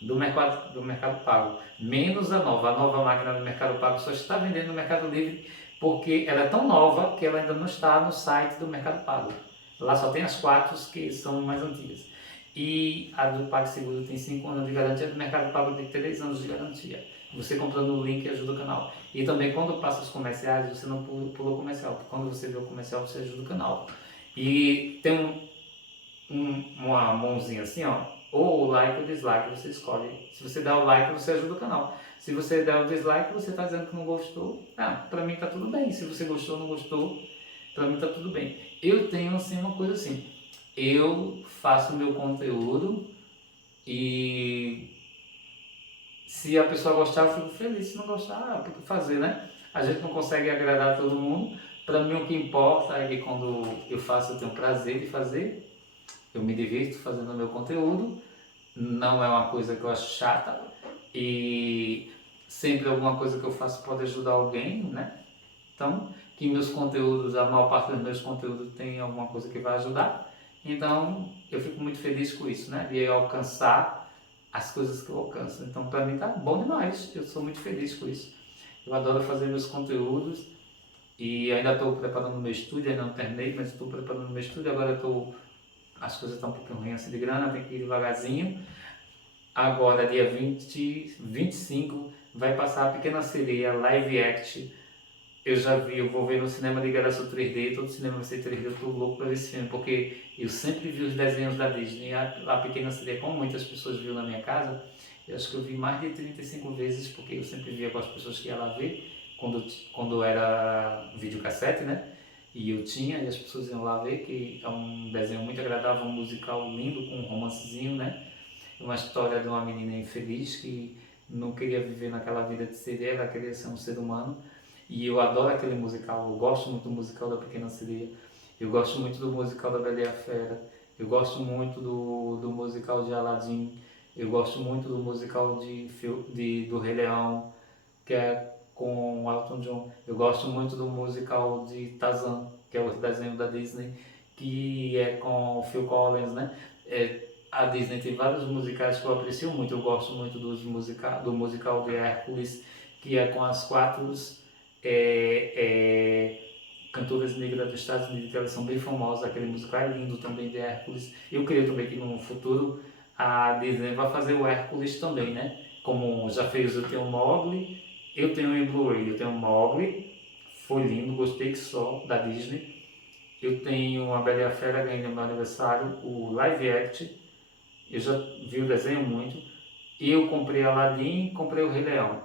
do Mercado Pago, menos a nova máquina do Mercado Pago só está vendendo no Mercado Livre porque ela é tão nova que ela ainda não está no site do Mercado Pago. Lá só tem as 4 que são mais antigas. E a do PagSeguro tem 5 anos de garantia, do Mercado Pago tem 3 anos de garantia. Você comprando o link ajuda o canal. E também quando passa os comerciais, você não pula o comercial, porque quando você vê o comercial, você ajuda o canal. E tem uma mãozinha assim, ó, ou o like ou o dislike, você escolhe. Se você der o like, você ajuda o canal. Se você der o dislike, você está dizendo que não gostou. Para mim está tudo bem. Se você gostou ou não gostou, para mim está tudo bem. Eu tenho assim uma coisa assim, eu faço meu conteúdo e se a pessoa gostar, eu fico feliz. Se não gostar, tem que fazer, né? A gente não consegue agradar todo mundo. Para mim o que importa é que quando eu faço, eu tenho prazer de fazer. Eu me divirto fazendo o meu conteúdo, não é uma coisa que eu acho chata e sempre alguma coisa que eu faço pode ajudar alguém, né? Então, que meus conteúdos, a maior parte dos meus conteúdos tem alguma coisa que vai ajudar. Então, eu fico muito feliz com isso, né? De alcançar as coisas que eu alcanço. Então, para mim tá bom demais, eu sou muito feliz com isso. Eu adoro fazer meus conteúdos e ainda estou preparando o meu estúdio, ainda não terminei, mas estou preparando o meu estúdio, agora as coisas estão um pouquinho ruins assim de grana, tem que ir devagarzinho. Agora, dia 25, vai passar a Pequena Sereia Live Act. Eu já vi, eu vou ver no cinema de Igaraçu 3D, todo cinema vai ser 3D, eu tô louco para ver esse filme, porque eu sempre vi os desenhos da Disney, a Pequena Sereia, como muitas pessoas viram na minha casa, eu acho que eu vi mais de 35 vezes, porque eu sempre via com as pessoas que iam lá ver, quando era videocassete, né? E eu tinha, e as pessoas iam lá ver, que é um desenho muito agradável, um musical lindo, com um romancezinho, né? Uma história de uma menina infeliz que não queria viver naquela vida de sereia, ela queria ser um ser humano. E eu adoro aquele musical, eu gosto muito do musical da Pequena Sereia, eu gosto muito do musical da Bela e a Fera, eu gosto muito do musical de Aladdin, eu gosto muito do musical do Rei Leão, que é com o Elton John. Eu gosto muito do musical de Tarzan, que é o desenho da Disney, que é com o Phil Collins, né? A Disney tem vários musicais que eu aprecio muito. Eu gosto muito do musical de Hércules, que é com as quatro é, é, cantoras negras dos Estados Unidos, que elas são bem famosas. Aquele musical é lindo também de Hércules. Eu creio também que no futuro a Disney vai fazer o Hércules também, né? Como já fez o Teu Mogli, eu tenho em Blu-ray, eu tenho Mogli, foi lindo, gostei que só, da Disney. Eu tenho a Bela e a Fera, ganhei no meu aniversário, o Live Act, eu já vi o desenho muito. Eu comprei Aladdin, comprei o Rei Leão.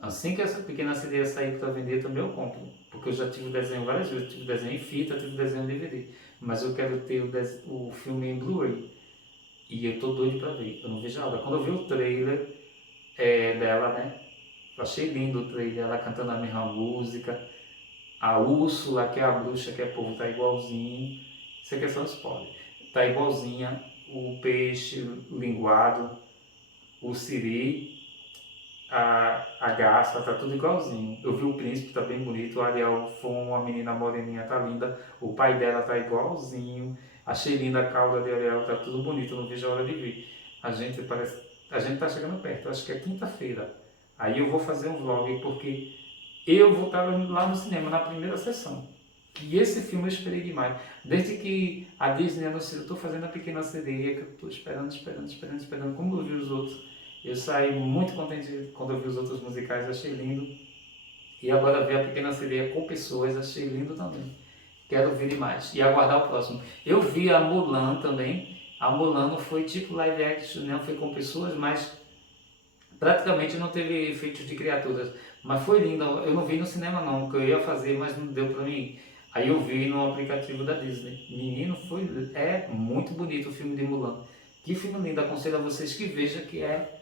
Assim que essa Pequena Sereia sair para vender, também eu compro. Porque eu já tive o desenho várias vezes, tive desenho em fita, tive desenho em DVD. Mas eu quero ter o filme em Blu-ray. E eu tô doido para ver, eu não vejo a hora. Quando eu vi o trailer dela, né? Eu achei lindo o trailer, ela cantando a mesma música. A Úrsula, que é a bruxa, que é povo, tá igualzinho. Isso aqui é só spoiler. Tá igualzinha o peixe linguado, o siri, a garça, tá tudo igualzinho. Eu vi o príncipe, tá bem bonito. O Ariel foi uma menina moreninha, tá linda. O pai dela tá igualzinho. Achei linda a cauda de Ariel, tá tudo bonito. Não vejo a hora de ver. A gente tá chegando perto. Eu acho que é quinta-feira. Aí eu vou fazer um vlog porque eu vou estar lá no cinema na primeira sessão. E esse filme eu esperei demais. Desde que a Disney anunciou, eu estou fazendo a Pequena Sereia, que eu estou esperando, como eu vi os outros. Eu saí muito contente quando eu vi os outros musicais, achei lindo. E agora ver a Pequena Sereia com pessoas, achei lindo também. Quero ver demais. E aguardar o próximo. Eu vi a Mulan também. A Mulan não foi tipo live action, não foi com pessoas, mas praticamente não teve efeitos de criaturas, mas foi lindo. Eu não vi no cinema não, que eu ia fazer, mas não deu para mim. Aí eu vi no aplicativo da Disney. Menino, é muito bonito o filme de Mulan. Que filme lindo, aconselho a vocês que vejam que é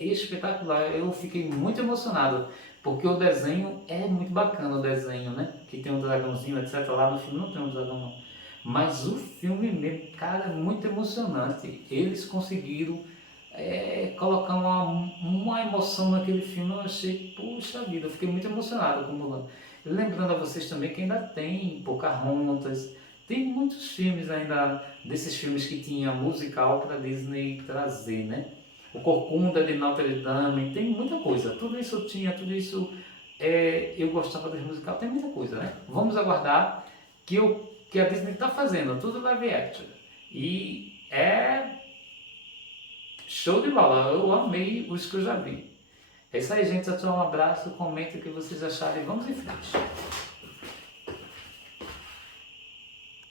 espetacular. Eu fiquei muito emocionado, porque o desenho é muito bacana, o desenho, né? Que tem um dragãozinho, etc. Lá no filme não tem um dragão não. Mas o filme mesmo, cara, é muito emocionante. Eles conseguiram colocar uma emoção naquele filme. Eu achei, puxa vida, eu fiquei muito emocionado com Mulan. Lembrando a vocês também que ainda tem Pocahontas, tem muitos filmes ainda, desses filmes que tinha musical para Disney trazer, né? O Corcunda de Notre Dame, tem muita coisa, tudo isso eu tinha, tudo isso eu gostava dos musicais, tem muita coisa, né? Vamos aguardar que a Disney está fazendo, tudo live action. E show de bola, eu amei os que eu já vi. É isso aí, gente. Um abraço, comenta o que vocês acharem. Vamos em frente.